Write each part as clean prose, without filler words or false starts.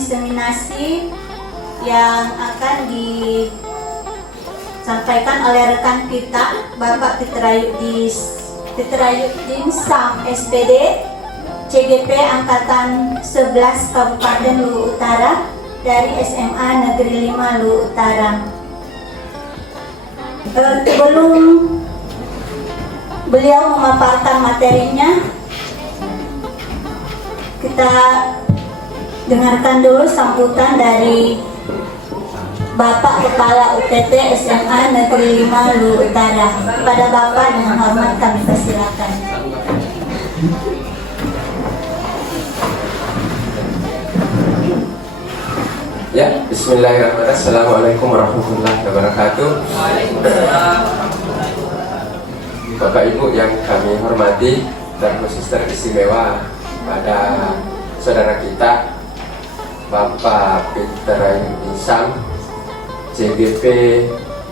inseminasi yang akan disampaikan oleh rekan kita Bapak Fitrayuddin Sam SPD CGP Angkatan 11 Kabupaten Luwu Utara dari SMA Negeri 5 Luwu Utara. Sebelum beliau memaparkan materinya, kita dengarkan dulu sambutan dari Bapak Kepala UPT SMA Negeri 5 Luwu Utara. Kepada Bapak dengan hormat kami persilakan. Ya, bismillahirrahmanirrahim. Assalamualaikum warahmatullahi wabarakatuh. Bapak Ibu yang kami hormati dan khusus teristimewa pada saudara kita Bapak Fitrayuddin Sam CGP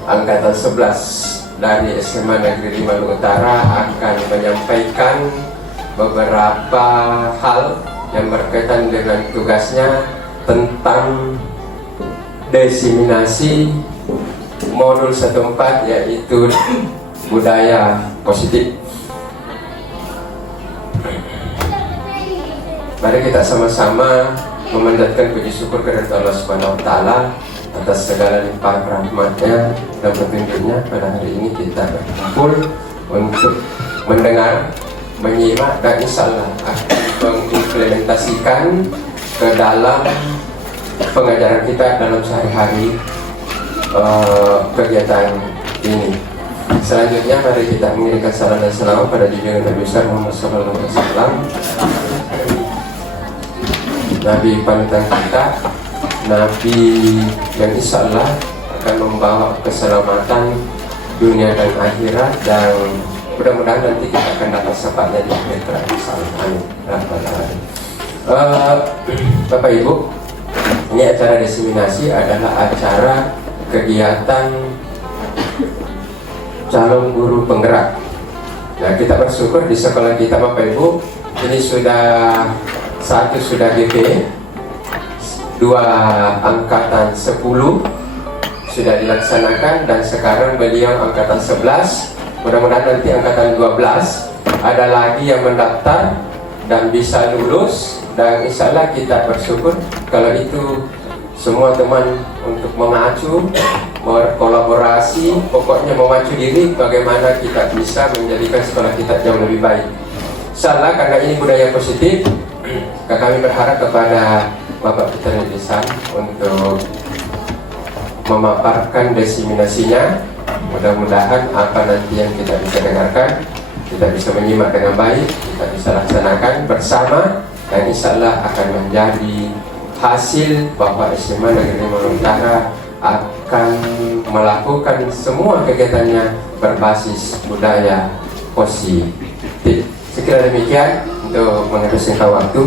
Angkatan 11 dari SMA Negeri 5 Luwu Utara akan menyampaikan beberapa hal yang berkaitan dengan tugasnya tentang diseminasi modul 14, yaitu budaya positif. Mari kita sama-sama memanjatkan puji syukur kepada Allah Subhanahu wa Ta'ala atas segala limpahan rahmatnya dan petunjuknya. Pada hari ini kita berkumpul untuk mendengar, menyimak, dan insya Allah akan mengimplementasikan ke dalam pengajaran kita dalam sehari-hari kegiatan ini. Selanjutnya mari kita mengirimkan salam dan salawat pada junjungan Nabi besar Muhammad SAW, Nabi panutan kita, Nabi yang insya Allah akan membawa keselamatan dunia dan akhirat, dan mudah-mudahan nanti kita akan dapat syafaatnya di akhir kelak. Amin. Bapak Ibu, ini acara diseminasi adalah acara kegiatan calon guru penggerak. Nah, kita bersyukur di sekolah kita Bapak Ibu, ini sudah GP, 2 angkatan 10 sudah dilaksanakan, dan sekarang beliau angkatan 11. Mudah-mudahan nanti angkatan 12 ada lagi yang mendaftar dan bisa lulus, dan insya Allah kita bersyukur kalau itu semua teman untuk memacu, berkolaborasi, pokoknya memacu diri bagaimana kita bisa menjadikan sekolah kita jauh lebih baik. Insya Allah karena ini budaya positif, kami berharap kepada Bapak Fitrayuddin Sam untuk memaparkan diseminasinya. Mudah-mudahan apa nanti yang kita bisa dengarkan, kita bisa menyimak dengan baik, kita bisa laksanakan bersama, dan insya Allah akan menjadi hasil bahwa SMA Negeri 5 Luwu Utara akan melakukan semua kegiatannya berbasis budaya positif. Sekiranya demikian, untuk menghabiskan waktu,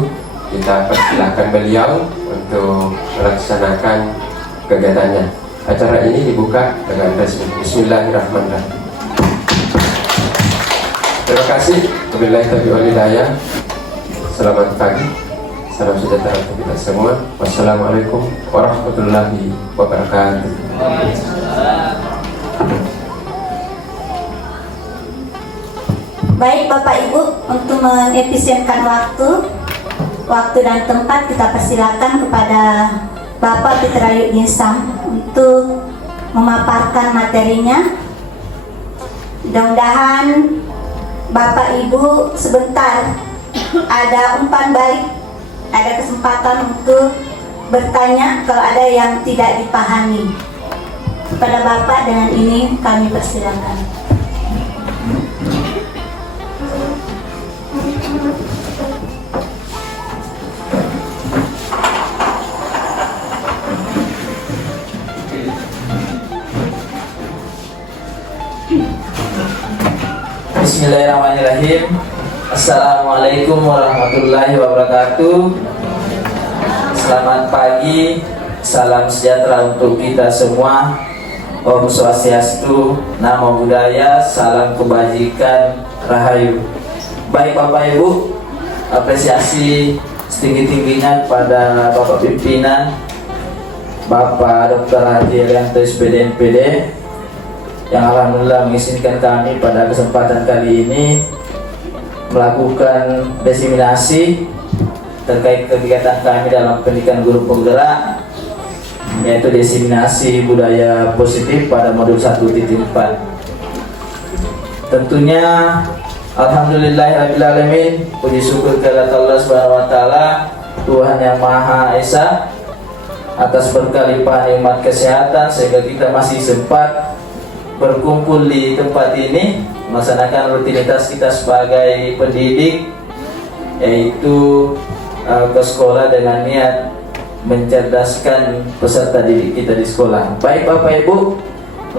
kita persilahkan beliau untuk melaksanakan kegiatannya. Acara ini dibuka dengan resmi. Bismillahirrahmanirrahim. Terima kasih. Wabillahi taufiq wal hidayah. Selamat pagi, salam sejahtera untuk kita semua. Wassalamualaikum warahmatullahi wabarakatuh. Baik Bapak Ibu, untuk mengefisienkan waktu dan tempat, kita persilakan kepada Bapak Fitrayuddin Sam untuk memaparkan materinya. Mudah-mudahan Bapak Ibu sebentar ada umpan balik, ada kesempatan untuk bertanya kalau ada yang tidak dipahami. Kepada Bapak dengan ini kami persilakan. Bismillahirrahmanirrahim. Assalamualaikum warahmatullahi wabarakatuh. Selamat pagi, salam sejahtera untuk kita semua. Om Swastiastu, Namo Buddhaya, salam kebajikan, Rahayu. Baik Bapak Ibu, apresiasi setinggi-tingginya kepada Bapak Pimpinan, Bapak Dr. Haji Erianto SPD MPD yang alhamdulillah mengizinkan kami pada kesempatan kali ini melakukan diseminasi terkait kegiatan kami dalam pendidikan guru penggerak, yaitu diseminasi budaya positif pada modul 1.4. Tentunya alhamdulillahirrahmanirrahim, puji syukur kepada Allah Subhanahu wa taala, Tuhan yang Maha Esa, atas berkah limpahan nikmat kesehatan sehingga kita masih sempat berkumpul di tempat ini melaksanakan rutinitas kita sebagai pendidik, yaitu ke sekolah dengan niat mencerdaskan peserta didik kita di sekolah. Baik Bapak Ibu,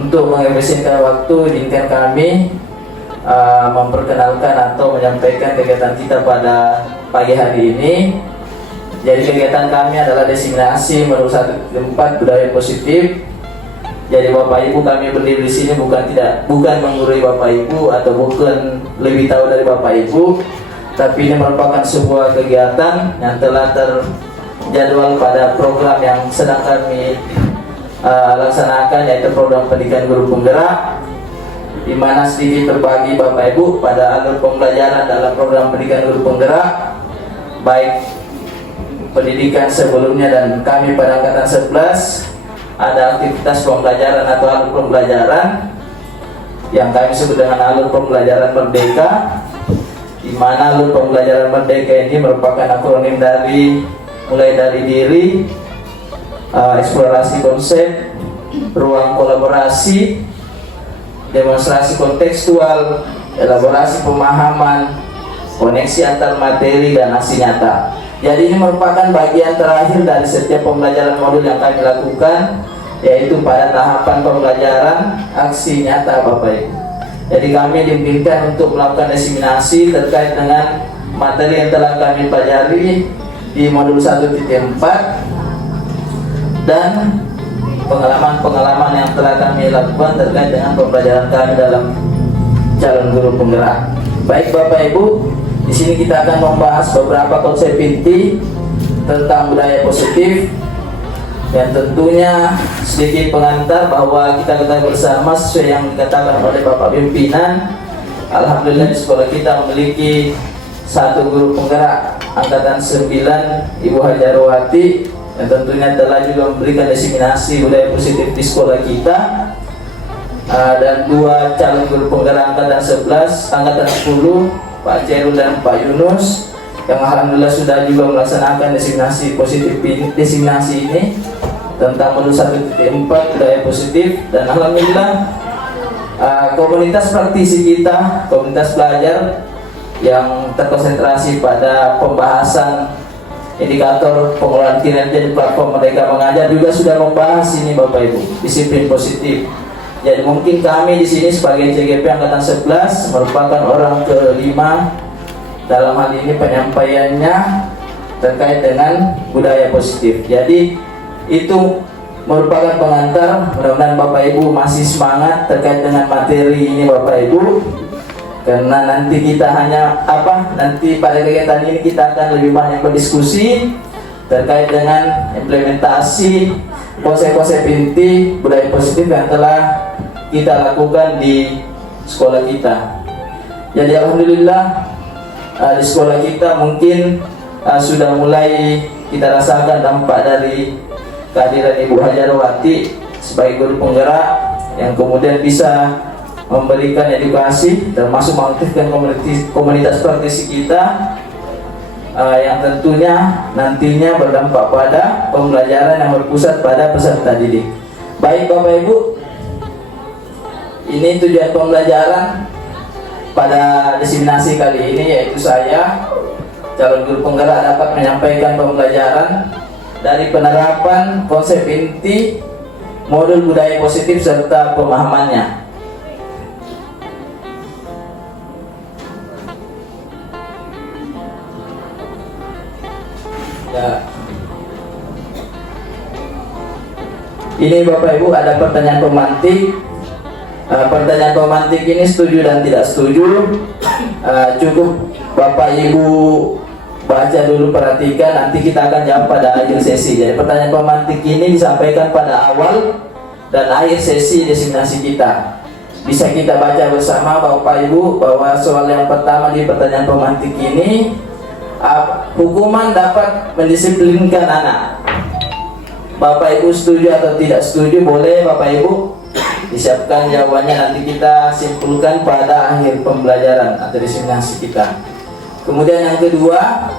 untuk mengefisienkan waktu, izinkan kami memperkenalkan atau menyampaikan kegiatan kita pada pagi hari ini. Jadi kegiatan kami adalah diseminasi modul 1.4 budaya positif. Jadi Bapak Ibu, kami berdiri di sini bukan menggurui Bapak Ibu atau bukan lebih tahu dari Bapak Ibu, tapi ini merupakan sebuah kegiatan yang telah terjadwal pada program yang sedang kami laksanakan, yaitu program pendidikan guru penggerak, di mana sedikit berbagi Bapak Ibu pada alur pembelajaran dalam program pendidikan guru penggerak, baik pendidikan sebelumnya dan kami pada angkatan 11 ada aktivitas pembelajaran atau alur pembelajaran yang kami sebut dengan alur pembelajaran merdeka, di mana alur pembelajaran merdeka ini merupakan akronim dari mulai dari diri, eksplorasi konsep, ruang kolaborasi, demonstrasi kontekstual, elaborasi pemahaman, koneksi antar materi dan aksi nyata. Jadi ini merupakan bagian terakhir dari setiap pembelajaran modul yang kami lakukan, yaitu pada tahapan pembelajaran aksi nyata Bapak Ibu. Jadi kami diizinkan untuk melakukan diseminasi terkait dengan materi yang telah kami pelajari di modul 1.4 dan pengalaman-pengalaman yang telah kami lakukan terkait dengan pembelajaran kami dalam calon guru penggerak. Baik Bapak Ibu, di sini kita akan membahas beberapa konsep inti tentang budaya positif, dan tentunya sedikit pengantar bahwa kita ketahui bersama sesuai yang dikatakan oleh Bapak Pimpinan, alhamdulillah di sekolah kita memiliki satu guru penggerak angkatan 9, Ibu Hajarwati, yang tentunya telah juga memberikan diseminasi budaya positif di sekolah kita, dan 2 calon guru penggerak angkatan 11, angkatan 10, Pak Cerul dan Pak Yunus, yang alhamdulillah sudah juga melaksanakan diseminasi positif diseminasi ini tentang modul 1.4 budaya positif. Dan alhamdulillah komunitas praktisi kita, komunitas belajar yang terkonsentrasi pada pembahasan indikator pengelolaan kinerja di platform Merdeka Mengajar juga sudah membahas ini Bapak Ibu, disiplin positif. Jadi mungkin kami di sini sebagai CGP angkatan 11 merupakan orang kelima dalam hal ini penyampaiannya terkait dengan budaya positif. Jadi itu merupakan pengantar. Mudah-mudahan Bapak Ibu masih semangat terkait dengan materi ini Bapak Ibu, karena nanti kita nanti pada kegiatan ini kita akan lebih banyak berdiskusi terkait dengan implementasi konsep-konsep inti budaya positif yang telah kita lakukan di sekolah kita. Jadi alhamdulillah di sekolah kita mungkin sudah mulai kita rasakan dampak dari kehadiran Ibu Hajarwati sebagai guru penggerak yang kemudian bisa memberikan edukasi termasuk mengaktifkan komunitas praktisi kita yang tentunya nantinya berdampak pada pembelajaran yang berpusat pada peserta didik. Baik Bapak Ibu, ini tujuan pembelajaran pada diseminasi kali ini, yaitu saya calon guru penggerak dapat menyampaikan pembelajaran dari penerapan konsep inti modul budaya positif serta pemahamannya. Ya. Ini Bapak Ibu ada pertanyaan pemantik. Pertanyaan pemantik ini setuju dan tidak setuju. Cukup Bapak Ibu baca dulu, perhatikan, nanti kita akan jawab pada akhir sesi. Jadi pertanyaan pemantik ini disampaikan pada awal dan akhir sesi diseminasi kita. Bisa kita baca bersama Bapak Ibu bahwa soal yang pertama di pertanyaan pemantik ini, hukuman dapat mendisiplinkan anak. Bapak Ibu setuju atau tidak setuju? Boleh Bapak Ibu disiapkan jawabannya, nanti kita simpulkan pada akhir pembelajaran atau diseminasi kita. Kemudian yang kedua,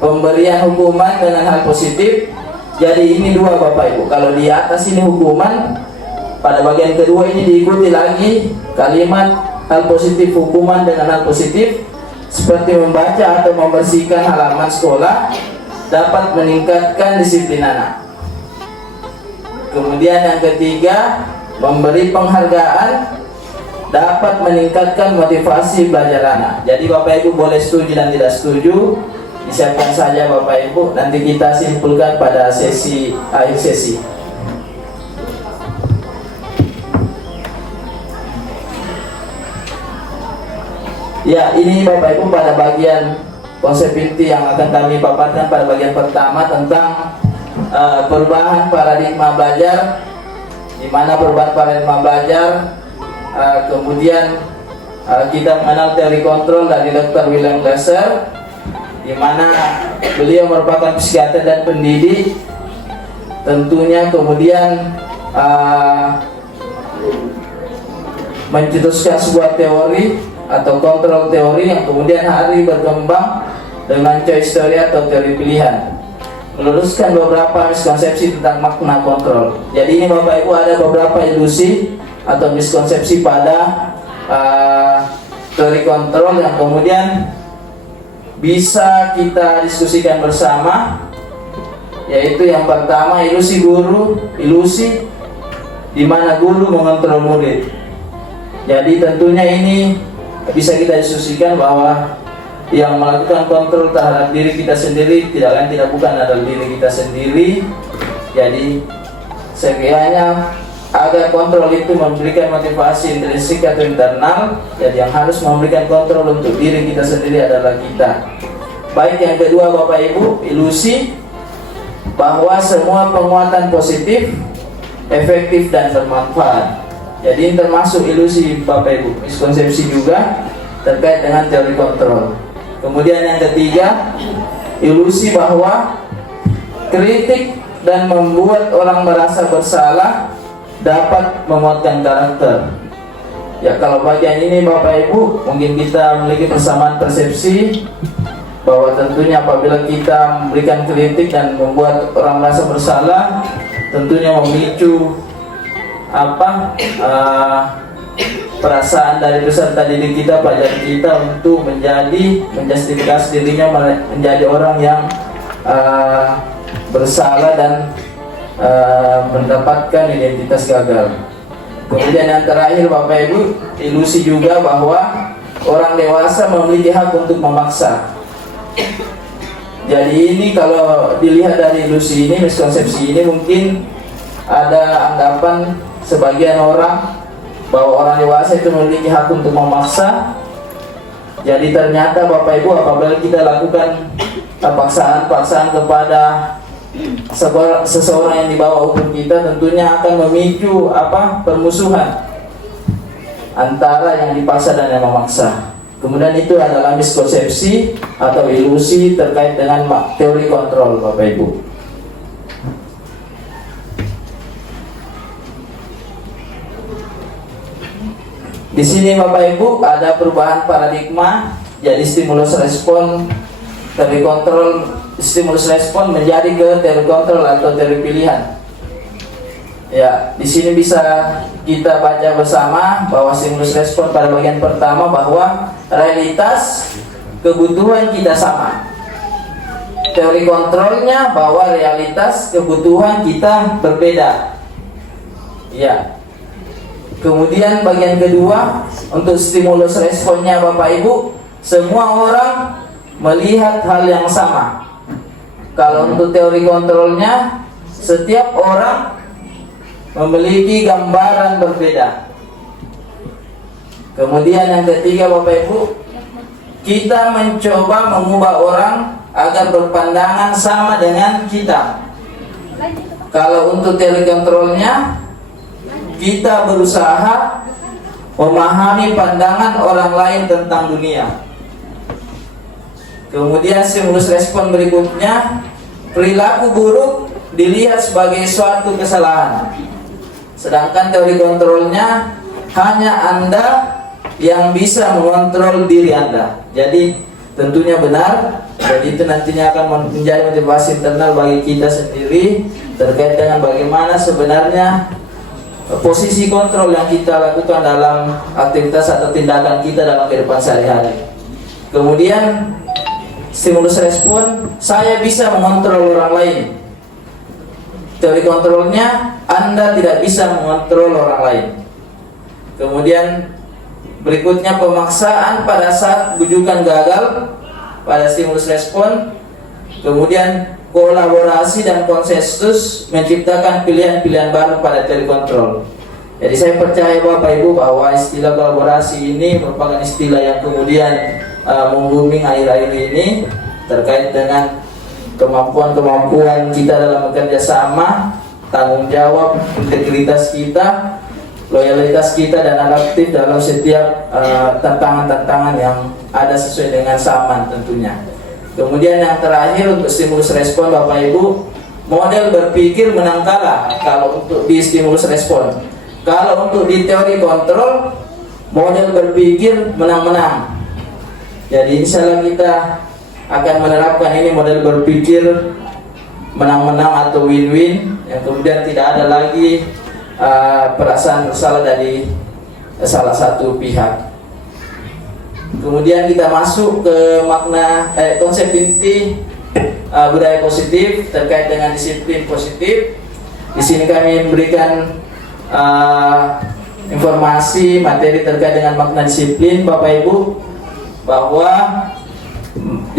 pemberian hukuman dengan hal positif. Jadi ini dua Bapak Ibu. Kalau di atas ini hukuman, pada bagian kedua ini diikuti lagi kalimat hal positif, hukuman dengan hal positif, seperti membaca atau membersihkan halaman sekolah dapat meningkatkan disiplin anak. Kemudian yang ketiga, memberi penghargaan dapat meningkatkan motivasi belajar anak. Jadi Bapak Ibu boleh setuju dan tidak setuju, disiapkan saja Bapak Ibu, nanti kita simpulkan pada sesi akhir sesi. Ya, ini Bapak Ibu pada bagian konsep inti yang akan kami paparkan pada bagian pertama tentang perubahan paradigma belajar, di mana perubahan paradigma belajar. Kemudian kita mengenal teori kontrol dari Dr. William Glasser, di mana beliau merupakan psikiater dan pendidik. Tentunya kemudian mencetuskan sebuah teori atau kontrol teori yang kemudian hari berkembang dengan choice theory atau teori pilihan, meluruskan beberapa miskonsepsi tentang makna kontrol. Jadi ini Bapak Ibu ada beberapa ilusi atau miskonsepsi pada teori kontrol yang kemudian bisa kita diskusikan bersama, yaitu yang pertama ilusi guru, ilusi di mana guru mengontrol murid. Jadi tentunya ini bisa kita diskusikan bahwa yang melakukan kontrol terhadap diri kita sendiri tidak lain tidak bukan adalah diri kita sendiri. Jadi sekiranya agar kontrol itu memberikan motivasi intrinsik atau internal, jadi yang harus memberikan kontrol untuk diri kita sendiri adalah kita. Baik, yang kedua Bapak Ibu, ilusi bahwa semua penguatan positif, efektif dan bermanfaat. Jadi ini termasuk ilusi Bapak Ibu, miskonsepsi juga terkait dengan teori kontrol. Kemudian yang ketiga, ilusi bahwa kritik dan membuat orang merasa bersalah dapat menguatkan karakter. Ya, kalau bagian ini Bapak Ibu mungkin kita memiliki persamaan persepsi bahwa tentunya apabila kita memberikan kritik dan membuat orang merasa bersalah, tentunya memicu perasaan dari peserta didik kita, pelajar kita untuk menjustifikasi dirinya menjadi orang yang bersalah dan mendapatkan identitas gagal. Kemudian yang terakhir Bapak Ibu, ilusi juga bahwa orang dewasa memiliki hak untuk memaksa. Jadi ini kalau dilihat dari ilusi ini, miskonsepsi ini, mungkin ada anggapan sebagian orang bahwa orang dewasa itu memiliki hak untuk memaksa. Jadi ternyata Bapak Ibu apabila kita lakukan paksaan kepada seseorang yang dibawa umur kita, tentunya akan memicu permusuhan antara yang dipaksa dan yang memaksa. Kemudian itu adalah miskonsepsi atau ilusi terkait dengan teori kontrol Bapak Ibu. Di sini Bapak Ibu ada perubahan paradigma, jadi stimulus respon teori kontrol, stimulus respon menjadi ke teori kontrol atau teori pilihan. Ya, di sini bisa kita baca bersama bahwa stimulus respon pada bagian pertama bahwa realitas kebutuhan kita sama. Teori kontrolnya bahwa realitas kebutuhan kita berbeda. Ya. Kemudian bagian kedua untuk stimulus responnya Bapak Ibu, semua orang melihat hal yang sama. Kalau untuk teori kontrolnya, setiap orang memiliki gambaran berbeda. Kemudian yang ketiga Bapak Ibu, kita mencoba mengubah orang agar berpandangan sama dengan kita. Kalau untuk telekontrolnya, kita berusaha memahami pandangan orang lain tentang dunia. Kemudian stimulus respon berikutnya, perilaku buruk dilihat sebagai suatu kesalahan. Sedangkan teori kontrolnya, hanya Anda yang bisa mengontrol diri Anda. Jadi tentunya benar, dan itu nantinya akan menjadi motivasi internal bagi kita sendiri terkait dengan bagaimana sebenarnya posisi kontrol yang kita lakukan dalam aktivitas atau tindakan kita dalam kehidupan sehari-hari. Kemudian stimulus respon, saya bisa mengontrol orang lain. Teori kontrolnya, Anda tidak bisa mengontrol orang lain. Kemudian berikutnya pemaksaan pada saat bujukan gagal pada stimulus respon. Kemudian kolaborasi dan konsensus menciptakan pilihan-pilihan baru pada teori kontrol. Jadi saya percaya Bapak Ibu bahwa istilah kolaborasi ini merupakan istilah yang kemudian meng-booming akhir-akhir ini terkait dengan kemampuan-kemampuan kita dalam bekerja sama, tanggung jawab, integritas kita, loyalitas kita, dan adaptif dalam setiap tantangan-tantangan yang ada sesuai dengan zaman tentunya. Kemudian yang terakhir untuk stimulus respon Bapak Ibu, model berpikir menang kalah kalau untuk di stimulus respon. Kalau untuk di teori kontrol, model berpikir menang-menang. Jadi insya Allah kita akan menerapkan ini model berpikir menang-menang atau win-win, yang kemudian tidak ada lagi perasaan bersalah dari salah satu pihak. Kemudian kita masuk ke makna konsep inti budaya positif terkait dengan disiplin positif. Di sini kami memberikan informasi materi terkait dengan makna disiplin, Bapak Ibu, bahwa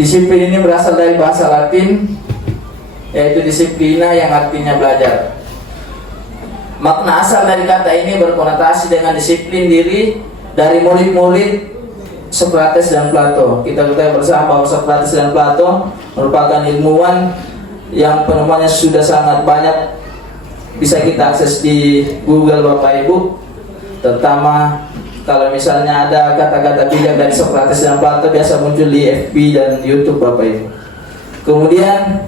disiplin ini berasal dari bahasa Latin, yaitu disiplina, yang artinya belajar. Makna asal dari kata ini berkonotasi dengan disiplin diri dari murid-murid Sokrates dan Plato. Kita ketahui bersama bahwa Sokrates dan Plato merupakan ilmuwan yang penemuannya sudah sangat banyak, bisa kita akses di Google Bapak Ibu. Terutama kalau misalnya ada kata-kata bijak dari Sokrates dan Plato, biasa muncul di FB dan YouTube Bapak Ibu. Kemudian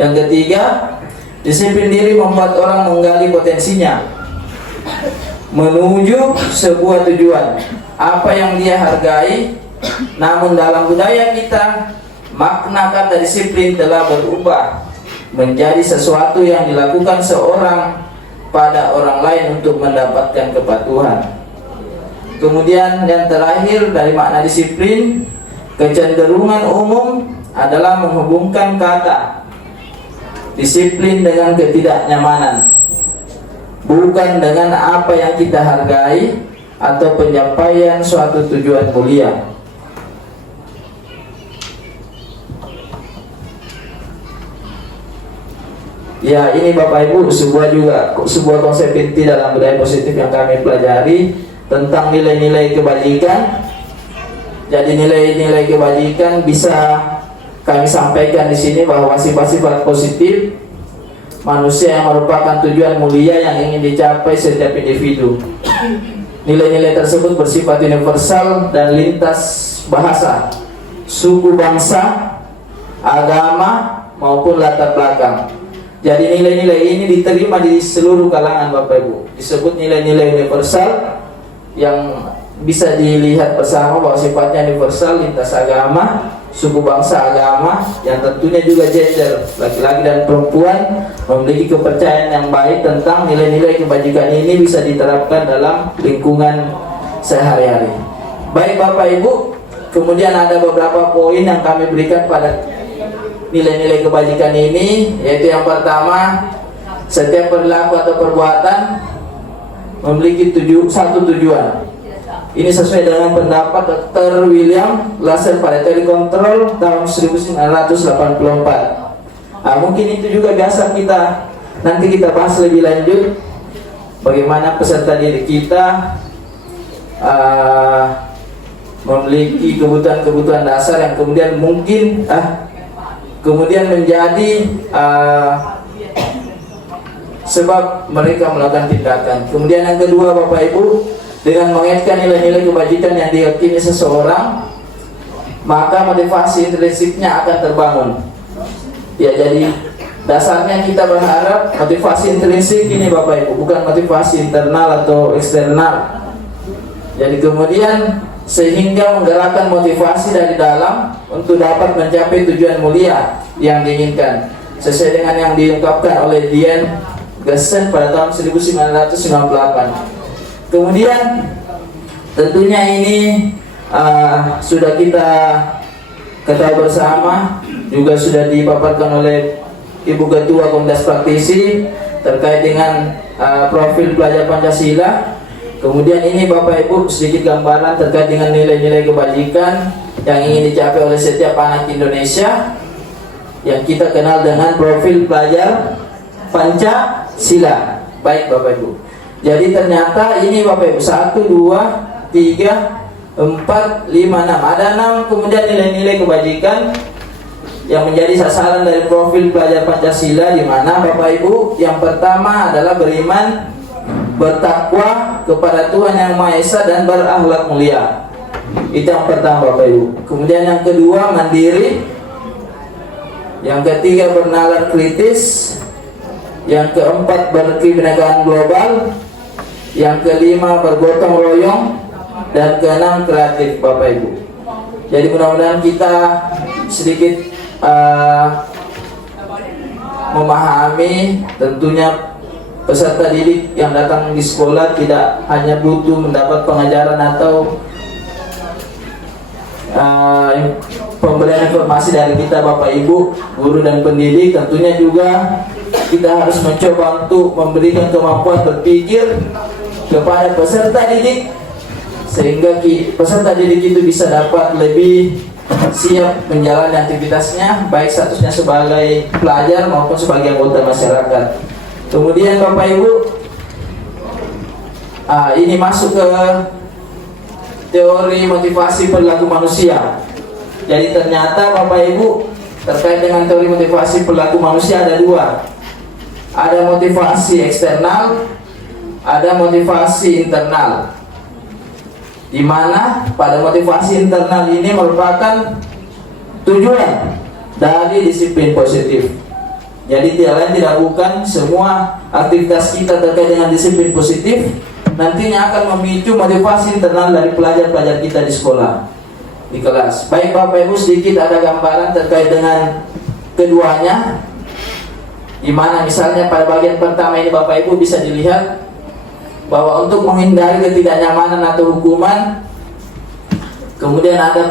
yang ketiga, disiplin diri membuat orang menggali potensinya menuju sebuah tujuan, apa yang dia hargai. Namun dalam budaya kita, makna kata disiplin telah berubah menjadi sesuatu yang dilakukan seorang pada orang lain untuk mendapatkan kepatuhan. Kemudian yang terakhir dari makna disiplin, kecenderungan umum adalah menghubungkan kata disiplin dengan ketidaknyamanan, bukan dengan apa yang kita hargai atau pencapaian suatu tujuan mulia. Ya, ini Bapak Ibu sebuah konsep inti dalam budaya positif yang kami pelajari tentang nilai-nilai kebajikan. Jadi nilai-nilai kebajikan bisa kami sampaikan di sini bahwa sifat-sifat positif manusia yang merupakan tujuan mulia yang ingin dicapai setiap individu. Nilai-nilai tersebut bersifat universal dan lintas bahasa, suku, bangsa, agama maupun latar belakang. Jadi nilai-nilai ini diterima di seluruh kalangan Bapak Ibu. Disebut nilai-nilai universal yang bisa dilihat bersama bahwa sifatnya universal, lintas agama, suku, bangsa, agama, yang tentunya juga gender, laki-laki dan perempuan memiliki kepercayaan yang baik tentang nilai-nilai kebajikan ini bisa diterapkan dalam lingkungan sehari-hari. Baik Bapak Ibu, kemudian ada beberapa poin yang kami berikan pada nilai-nilai kebajikan ini, yaitu yang pertama, setiap perilaku atau perbuatan memiliki satu tujuan. Ini sesuai dengan pendapat Dr. William Glasser pada teori kontrol tahun 1984. Mungkin itu juga biasa nanti kita bahas lebih lanjut, bagaimana peserta didik kita memiliki kebutuhan-kebutuhan dasar yang kemudian mungkin kemudian menjadi sebab mereka melakukan tindakan. Kemudian yang kedua Bapak Ibu, dengan mengaitkan nilai-nilai kebajikan yang diyakini seseorang, maka motivasi intrinsiknya akan terbangun. Ya, jadi dasarnya kita berharap motivasi intrinsik ini Bapak Ibu, bukan motivasi internal atau eksternal. Jadi kemudian sehingga menggerakkan motivasi dari dalam untuk dapat mencapai tujuan mulia yang diinginkan, sesuai dengan yang diungkapkan oleh Dian Gersen pada tahun 1998. Kemudian tentunya ini sudah kita ketahui bersama, juga sudah dipaparkan oleh Ibu Ketua Komunitas Praktisi terkait dengan profil pelajar Pancasila. Kemudian ini Bapak Ibu sedikit gambaran terkait dengan nilai-nilai kebajikan yang ingin dicapai oleh setiap anak Indonesia yang kita kenal dengan profil pelajar Pancasila. Baik Bapak Ibu. Jadi ternyata ini Bapak Ibu 1, 2, 3, 4, 5, 6. Ada 6 kemudian nilai-nilai kebajikan yang menjadi sasaran dari profil pelajar Pancasila, di mana Bapak Ibu yang pertama adalah beriman, bertakwa kepada Tuhan Yang Maha Esa dan berakhlak mulia. Itu yang pertama Bapak Ibu. Kemudian yang kedua mandiri, yang ketiga bernalar kritis, yang keempat berkebinekaan global, yang kelima bergotong royong, dan keenam kreatif Bapak Ibu. Jadi mudah-mudahan kita sedikit memahami, tentunya peserta didik yang datang di sekolah tidak hanya butuh mendapat pengajaran atau pemberian informasi dari kita Bapak Ibu, guru dan pendidik. Tentunya juga kita harus mencoba untuk memberikan kemampuan berpikir kepada peserta didik, sehingga peserta didik itu bisa dapat lebih siap menjalani aktivitasnya, baik statusnya sebagai pelajar maupun sebagai anggota masyarakat. Kemudian Bapak Ibu, ini masuk ke teori motivasi perilaku manusia. Jadi ternyata Bapak Ibu terkait dengan teori motivasi perilaku manusia ada dua. Ada motivasi eksternal, ada motivasi internal. Di mana pada motivasi internal ini merupakan tujuan dari disiplin positif. Jadi tidak lain tidak bukan semua aktivitas kita terkait dengan disiplin positif nantinya akan memicu motivasi internal dari pelajar-pelajar kita di sekolah, di kelas. Baik Bapak Ibu, sedikit ada gambaran terkait dengan keduanya, di mana misalnya pada bagian pertama ini Bapak Ibu bisa dilihat bahwa untuk menghindari ketidaknyamanan atau hukuman, kemudian ada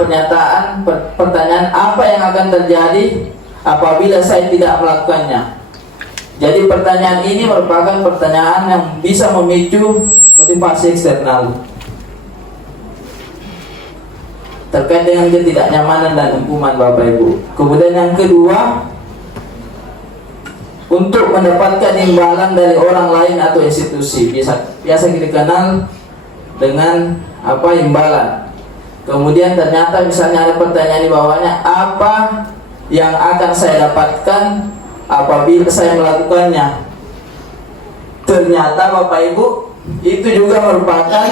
pertanyaan apa yang akan terjadi apabila saya tidak melakukannya. Jadi pertanyaan ini merupakan pertanyaan yang bisa memicu motivasi eksternal terkait dengan ketidaknyamanan dan hukuman Bapak Ibu. Kemudian yang kedua, untuk mendapatkan imbalan dari orang lain atau institusi, biasa kita kenal dengan imbalan. Kemudian ternyata misalnya ada pertanyaan di bawahnya, apa yang akan saya dapatkan apabila saya melakukannya? Ternyata Bapak Ibu, itu juga merupakan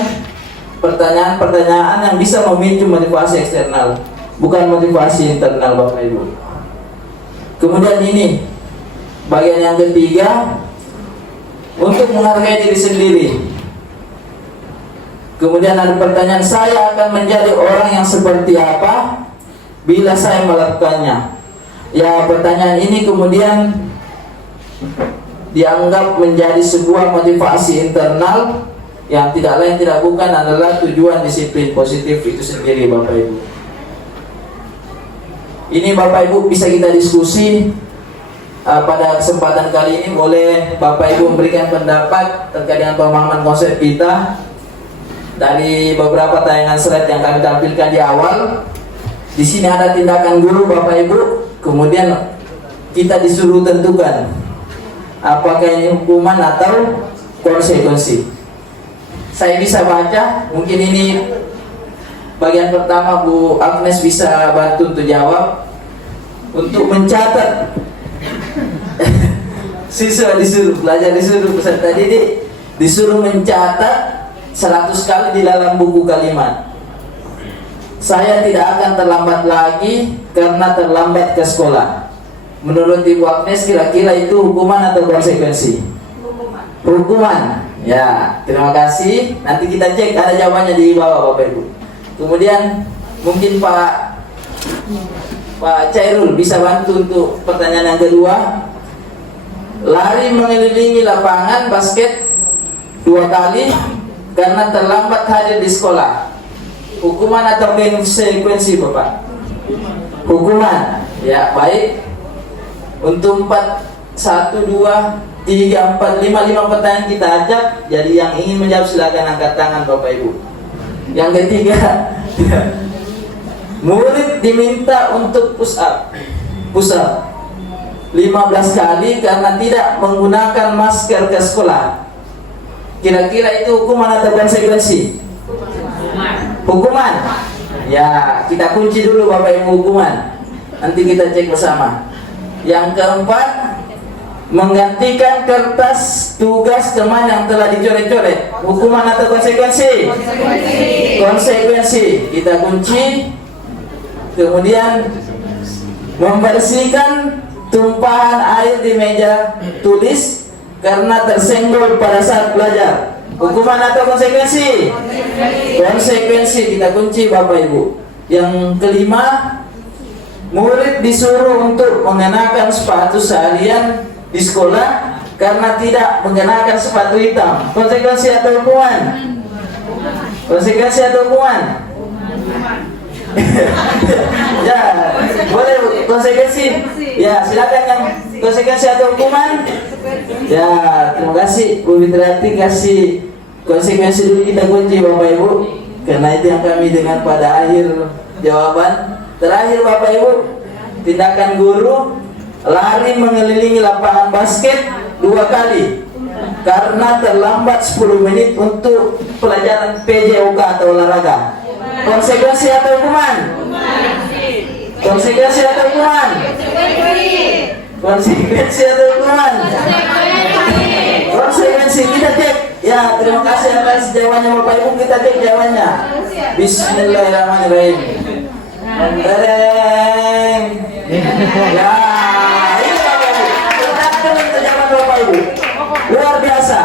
pertanyaan-pertanyaan yang bisa memicu motivasi eksternal, bukan motivasi internal Bapak Ibu. Kemudian ini bagian yang ketiga, untuk menghargai diri sendiri. Kemudian ada pertanyaan, saya akan menjadi orang yang seperti apa bila saya melakukannya. Ya, pertanyaan ini kemudian dianggap menjadi sebuah motivasi internal yang tidak lain tidak bukan adalah tujuan disiplin positif itu sendiri Bapak Ibu. Ini Bapak Ibu bisa kita diskusi. Pada kesempatan kali ini boleh Bapak Ibu memberikan pendapat terkait dengan pemahaman konsep kita dari beberapa tayangan slide yang kami tampilkan di awal. Di sini ada tindakan guru Bapak Ibu, kemudian kita disuruh tentukan apakah ini hukuman atau konsekuensi. Saya bisa baca, mungkin ini bagian pertama Bu Agnes bisa bantu untuk jawab. untuk mencatat siswa disuruh belajar, disuruh peserta didik disuruh mencatat 100 kali di dalam buku kalimat. Saya tidak akan terlambat lagi karena terlambat ke sekolah. Menurut Ibu Agnes, kira-kira itu hukuman atau konsekuensi? Hukuman. Ya, terima kasih. Nanti kita cek, ada jawabannya di bawah Bapak Ibu. Kemudian mungkin Pak Cairul bisa bantu untuk pertanyaan yang kedua. Lari mengelilingi lapangan basket 2 kali karena terlambat hadir di sekolah. Hukuman atau konsekuensi Bapak? Hukuman. Ya, baik. Untuk 4, 1, 2, 3, 4, 5 pertanyaan kita ajak. Jadi yang ingin menjawab silakan angkat tangan Bapak Ibu. Yang ketiga, murid diminta untuk push up 15 kali karena tidak menggunakan masker ke sekolah. Kira-kira itu hukuman atau konsekuensi? Hukuman. Ya, kita kunci dulu Bapak Ibu hukuman. Nanti kita cek bersama. Yang keempat, menggantikan kertas tugas teman yang telah dicoret-coret. Hukuman atau konsekuensi? Konsekuensi. Kita kunci. Kemudian membersihkan tumpahan air di meja tulis karena tersenggol pada saat belajar. Hukuman atau konsekuensi? Konsekuensi. Kita kunci Bapak Ibu. Yang kelima, murid disuruh untuk mengenakan sepatu seharian di sekolah karena tidak mengenakan sepatu hitam. Konsekuensi atau hukuman? Konsekuensi atau hukuman? Ya, boleh konsekuensi. Ya, silakan yang konsekuensi atau hukuman. Ya, terima kasih Bu Fitriati, kasih konsekuensi dulu, kita kunci Bapak Ibu, karena itu yang kami dengar pada akhir jawaban. Terakhir Bapak Ibu, tindakan guru lari mengelilingi lapangan basket 2 kali karena terlambat 10 menit untuk pelajaran PJOK atau olahraga. Konsekuensi atau hukuman? Konsekuensi atau hukuman? Konsekuensi atau hukuman? Konsekuensi. Kita cek. Ya, terima kasih atas jawabannya Bapak Ibu. Kita cek jawabannya. Bismillahirrahmanirrahim. Tereng. Ya, ini Bapak Ibu. Perhatikan jawaban Bapak Ibu. Luar biasa.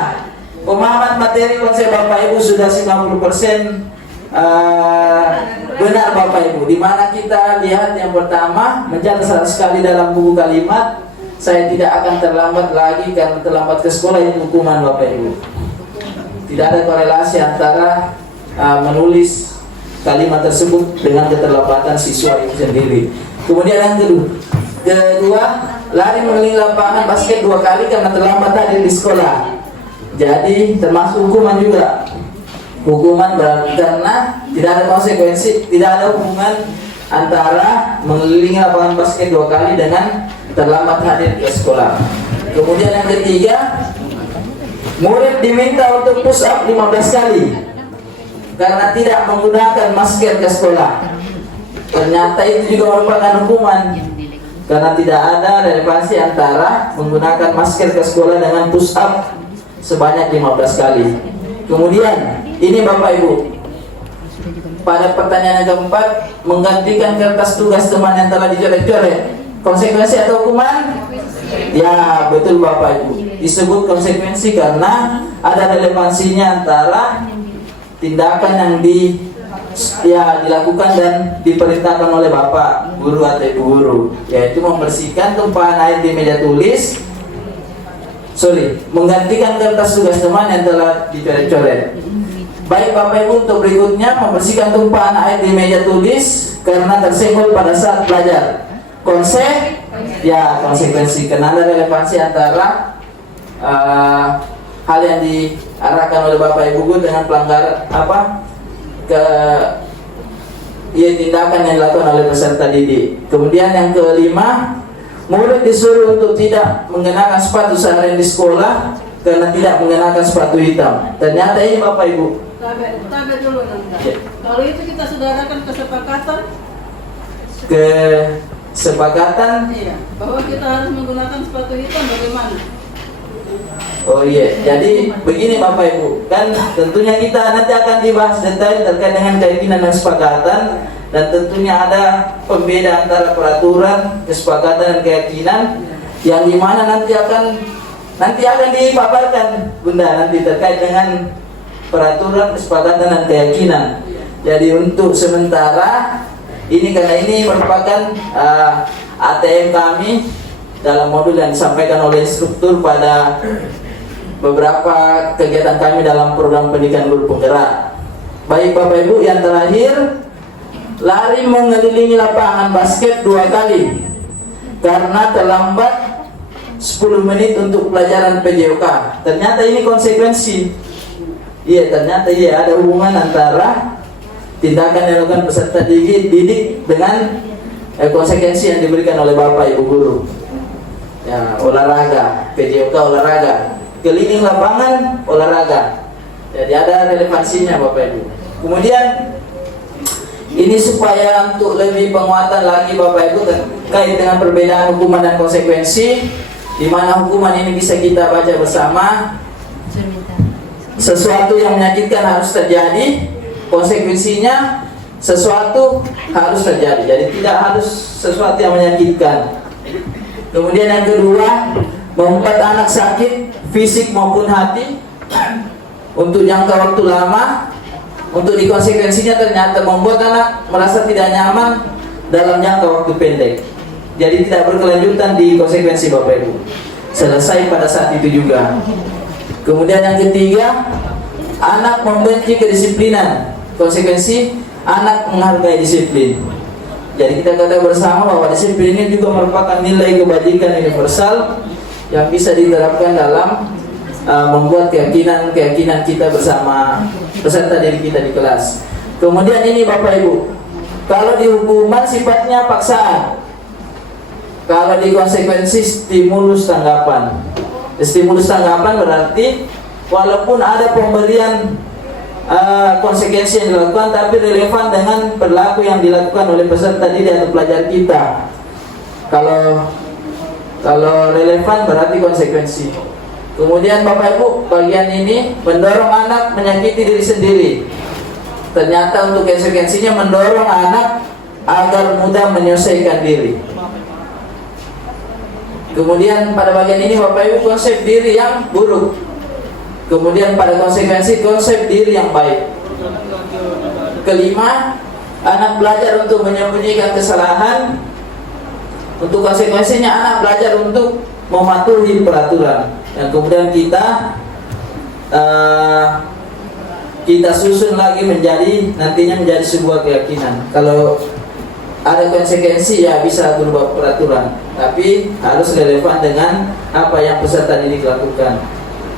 Pemahaman materi konsep Bapak Ibu sudah 50% benar Bapak Ibu. Dimana kita lihat yang pertama, mencatat 100 kali dalam buku kalimat. Saya tidak akan terlambat lagi karena terlambat ke sekolah, itu hukuman Bapak Ibu. Tidak ada korelasi antara menulis kalimat tersebut dengan keterlambatan siswa itu sendiri. Kemudian yang kedua, lari mengelilingi lapangan basket 2 kali karena terlambat hadir di sekolah. Jadi termasuk hukuman juga. Hukuman berarti karena tidak ada konsekuensi, tidak ada hubungan antara mengelilingi lapangan basket 2 kali dengan terlambat hadir ke sekolah. Kemudian yang ketiga, murid diminta untuk push up 15 kali karena tidak menggunakan masker ke sekolah. Ternyata itu juga merupakan hukuman karena tidak ada relevansi antara menggunakan masker ke sekolah dengan push up sebanyak 15 kali. Kemudian ini Bapak Ibu, pada pertanyaan yang keempat, menggantikan kertas tugas teman yang telah dicoret-coret. Konsekuensi atau hukuman? Ya, betul Bapak Ibu. Disebut konsekuensi karena ada relevansinya antara tindakan yang dilakukan dan diperintahkan oleh Bapak Guru atau Ibu Guru, yaitu membersihkan tumpahan air di meja tulis. Menggantikan kertas tugas teman yang telah dicoret-coret. Baik Bapak Ibu, untuk berikutnya, membersihkan tumpahan air di meja tulis karena tersenggol pada saat belajar. Konsekuensi karena ada relevansi antara hal yang diarahkan oleh Bapak Ibu Guru dengan pelanggaran tindakan yang dilakukan oleh peserta didik. Kemudian yang kelima, murid disuruh untuk tidak mengenakan sepatu seharian di sekolah karena tidak mengenakan sepatu hitam. Ternyata ini Bapak Ibu. Tabe dulu nanti. Kalau itu kita sudah adakan kesepakatan. kesepakatan. Iya, bahwa kita harus menggunakan sepatu hitam bagaimana? Oh iya, jadi begini Bapak Ibu, kan tentunya kita nanti akan dibahas detail terkait dengan keyakinan dan kesepakatan, dan tentunya ada pembeda antara peraturan, kesepakatan dan keyakinan, yang dimana nanti akan dipaparkan Bunda nanti terkait dengan peraturan, kesepakatan dan keyakinan. Jadi untuk sementara ini, karena ini merupakan ATM kami dalam modul yang disampaikan oleh instruktur pada beberapa kegiatan kami dalam program pendidikan guru penggerak. Baik Bapak Ibu, yang terakhir, lari mengelilingi lapangan basket 2 kali karena terlambat 10 menit untuk pelajaran PJOK. Ternyata ini konsekuensi. Iya, ternyata iya ada hubungan antara tindakan yang dilakukan peserta didik dengan konsekuensi yang diberikan oleh Bapak Ibu guru. Ya, olahraga, PJOK olahraga, keliling lapangan olahraga. Jadi ada relevansinya Bapak Ibu. Kemudian ini supaya untuk lebih penguatan lagi Bapak Ibu terkait dengan perbedaan hukuman dan konsekuensi, di mana hukuman ini bisa kita baca bersama. Sesuatu yang menyakitkan harus terjadi, konsekuensinya sesuatu harus terjadi. Jadi tidak harus sesuatu yang menyakitkan. Kemudian yang kedua, membuat anak sakit fisik maupun hati untuk jangka waktu lama. Untuk dikonsekuensinya ternyata membuat anak merasa tidak nyaman dalam jangka waktu pendek. Jadi tidak berkelanjutan di konsekuensi Bapak Ibu. Selesai pada saat itu juga. Kemudian yang ketiga, anak membenci kedisiplinan. Konsekuensi, anak menghargai disiplin. Jadi kita kata bersama bahwa disiplin ini juga merupakan nilai kebajikan universal yang bisa diterapkan dalam membuat keyakinan kita bersama peserta didik kita di kelas. Kemudian ini Bapak Ibu, kalau di hukuman sifatnya paksaan, kalau di konsekuensi stimulus tanggapan. Stimulus tanggapan berarti walaupun ada pemberian konsekuensi yang dilakukan, tapi relevan dengan perilaku yang dilakukan oleh peserta didik atau pelajar kita. Kalau relevan berarti konsekuensi. Kemudian Bapak Ibu, bagian ini mendorong anak menyakiti diri sendiri. Ternyata untuk konsekuensinya mendorong anak agar mudah menyelesaikan diri. Kemudian pada bagian ini Bapak Ibu, konsep diri yang buruk. Kemudian pada konsekuensi konsep diri yang baik. Kelima, anak belajar untuk menyembunyikan kesalahan. Untuk konsekuensinya anak belajar untuk mematuhi peraturan. Dan kemudian kita susun lagi nantinya menjadi sebuah keyakinan. Kalau ada konsekuensi ya bisa berubah peraturan, tapi harus relevan dengan apa yang peserta didik lakukan,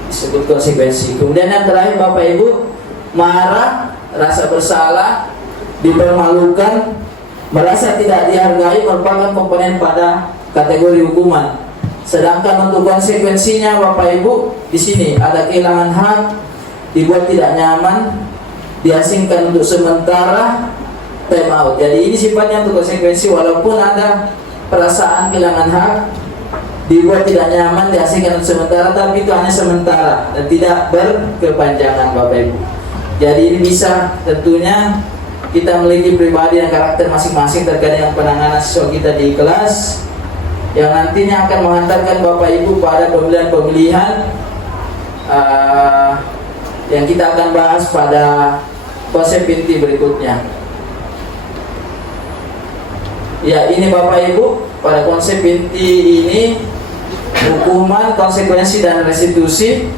disebut konsekuensi. Kemudian yang terakhir Bapak Ibu, marah, rasa bersalah, dipermalukan, merasa tidak dihargai merupakan komponen pada kategori hukuman. Sedangkan untuk konsekuensinya Bapak Ibu, di sini ada kehilangan hak, dibuat tidak nyaman, diasingkan untuk sementara, time out. Jadi ini sifatnya untuk konsekuensi, walaupun ada perasaan kehilangan hak, dibuat tidak nyaman, diasingkan untuk sementara, tapi itu hanya sementara dan tidak berkepanjangan Bapak Ibu. Jadi ini bisa tentunya kita memiliki pribadi dan karakter masing-masing terkait dengan penanganan siswa kita di kelas, yang nantinya akan mengantarkan Bapak Ibu pada pemilihan-pemilihan yang kita akan bahas pada konsep inti berikutnya. Ya, ini Bapak Ibu, pada konsep inti ini hukuman, konsekuensi dan restitusi,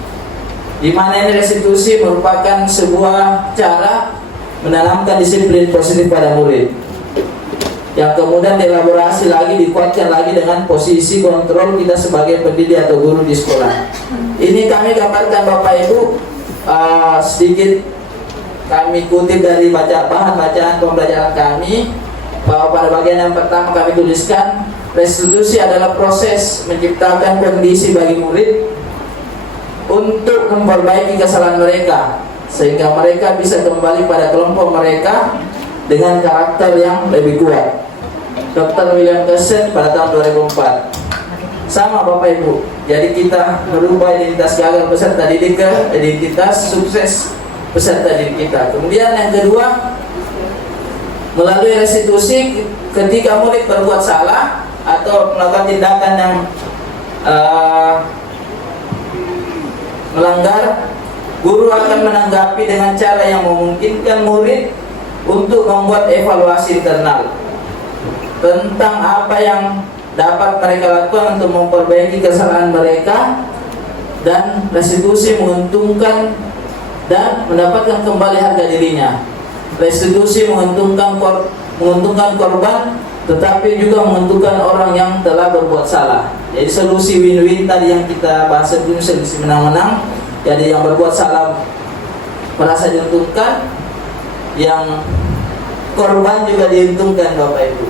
di mana ini restitusi merupakan sebuah cara menanamkan disiplin positif pada murid, yang kemudian dielaborasi lagi, dikuatkan lagi dengan posisi kontrol kita sebagai pendidik atau guru di sekolah. Ini kami gambarkan Bapak Ibu, sedikit kami kutip dari bahan bacaan pembelajaran kami, bahwa pada bagian yang pertama kami tuliskan, restitusi adalah proses menciptakan kondisi bagi murid untuk memperbaiki kesalahan mereka, sehingga mereka bisa kembali pada kelompok mereka dengan karakter yang lebih kuat. Dr. William Keset pada tahun 2004. Sama Bapak Ibu, jadi kita merubah identitas gagal peserta didik ke identitas sukses peserta didik kita. Kemudian yang kedua, melalui restitusi ketika murid berbuat salah atau melakukan tindakan yang melanggar, guru akan menanggapi dengan cara yang memungkinkan murid untuk membuat evaluasi internal tentang apa yang dapat mereka lakukan untuk memperbaiki kesalahan mereka, dan restitusi menguntungkan dan mendapatkan kembali harga dirinya. Restitusi menguntungkan korban, tetapi juga menguntungkan orang yang telah berbuat salah. Jadi solusi win-win tadi yang kita bahas sebelumnya, solusi menang-menang. Jadi yang berbuat salah merasa diuntungkan, yang korban juga diuntungkan Bapak Ibu.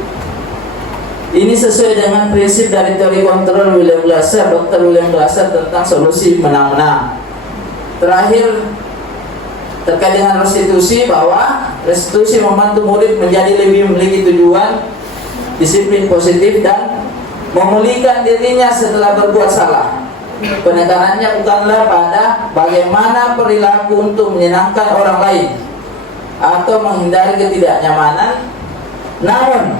Ini sesuai dengan prinsip dari teori kontrol William Glasser, Dr. William Glasser, tentang solusi menang-menang. Terakhir, terkait dengan restitusi, bahwa restitusi membantu murid menjadi lebih memiliki tujuan, disiplin positif, dan memulihkan dirinya setelah berbuat salah. Penekanannya bukanlah pada bagaimana perilaku untuk menyenangkan orang lain atau menghindari ketidaknyamanan, namun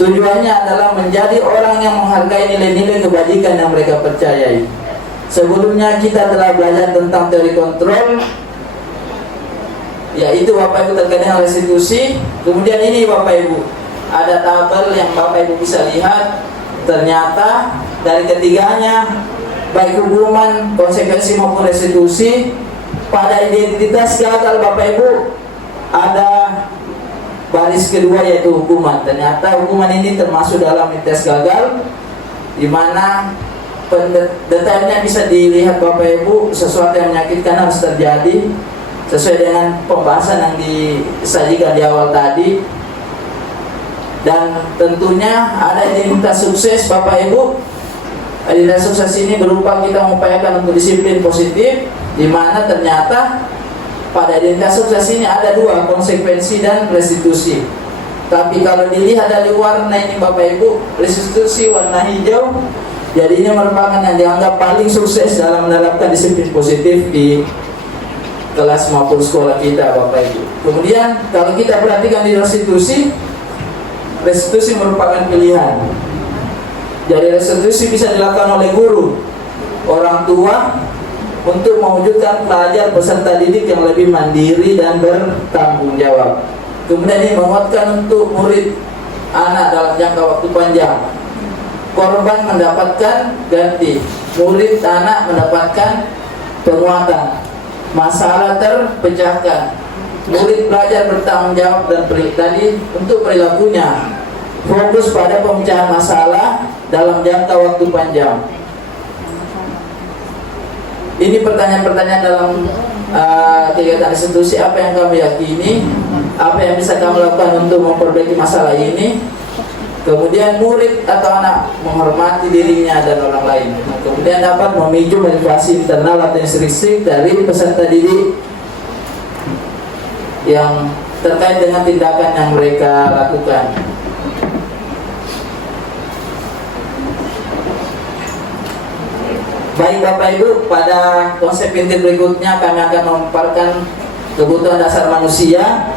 tujuannya adalah menjadi orang yang menghargai nilai-nilai kebajikan yang mereka percayai. Sebelumnya kita telah belajar tentang teori kontrol, yaitu Bapak Ibu terkait dengan restitusi. Kemudian ini Bapak Ibu, ada tabel yang Bapak Ibu bisa lihat. Ternyata dari ketiganya, baik hukuman, konsekuensi maupun restitusi, pada identitas gagal Bapak Ibu ada baris kedua, yaitu hukuman. Ternyata hukuman ini termasuk dalam identitas gagal, di mana detailnya bisa dilihat Bapak Ibu. Sesuatu yang menyakitkan harus terjadi sesuai dengan pembahasan yang disajikan di awal tadi. Dan tentunya ada identitas sukses Bapak Ibu. Identitas sukses ini berupa kita mengupayakan untuk disiplin positif, di mana ternyata pada identitas sukses ini ada dua, konsekuensi dan restitusi. Tapi kalau dilihat dari warna ini Bapak Ibu, restitusi warna hijau, jadi ini merupakan yang dianggap paling sukses dalam menerapkan disiplin positif di kelas maupun sekolah kita Bapak Ibu. Kemudian kalau kita perhatikan di restitusi, restitusi merupakan pilihan. Jadi restitusi bisa dilakukan oleh guru, orang tua, untuk mewujudkan pelajar peserta didik yang lebih mandiri dan bertanggung jawab. Kemudian ini menguatkan untuk murid anak dalam jangka waktu panjang. Korban mendapatkan ganti, murid anak mendapatkan penguatan, masalah terpecahkan, murid belajar bertanggung jawab dan tadi untuk perilakunya, fokus pada pemecahan masalah dalam jangka waktu panjang. Ini pertanyaan-pertanyaan dalam kegiatan restitusi. Apa yang kami yakini, apa yang bisa kami lakukan untuk memperbaiki masalah ini. Kemudian murid atau anak menghormati dirinya dan orang lain. Kemudian dapat memicu motivasi internal atau intrinsik dari peserta didik yang terkait dengan tindakan yang mereka lakukan. Baik Bapak Ibu, pada konsep inti berikutnya kami akan memaparkan kebutuhan dasar manusia.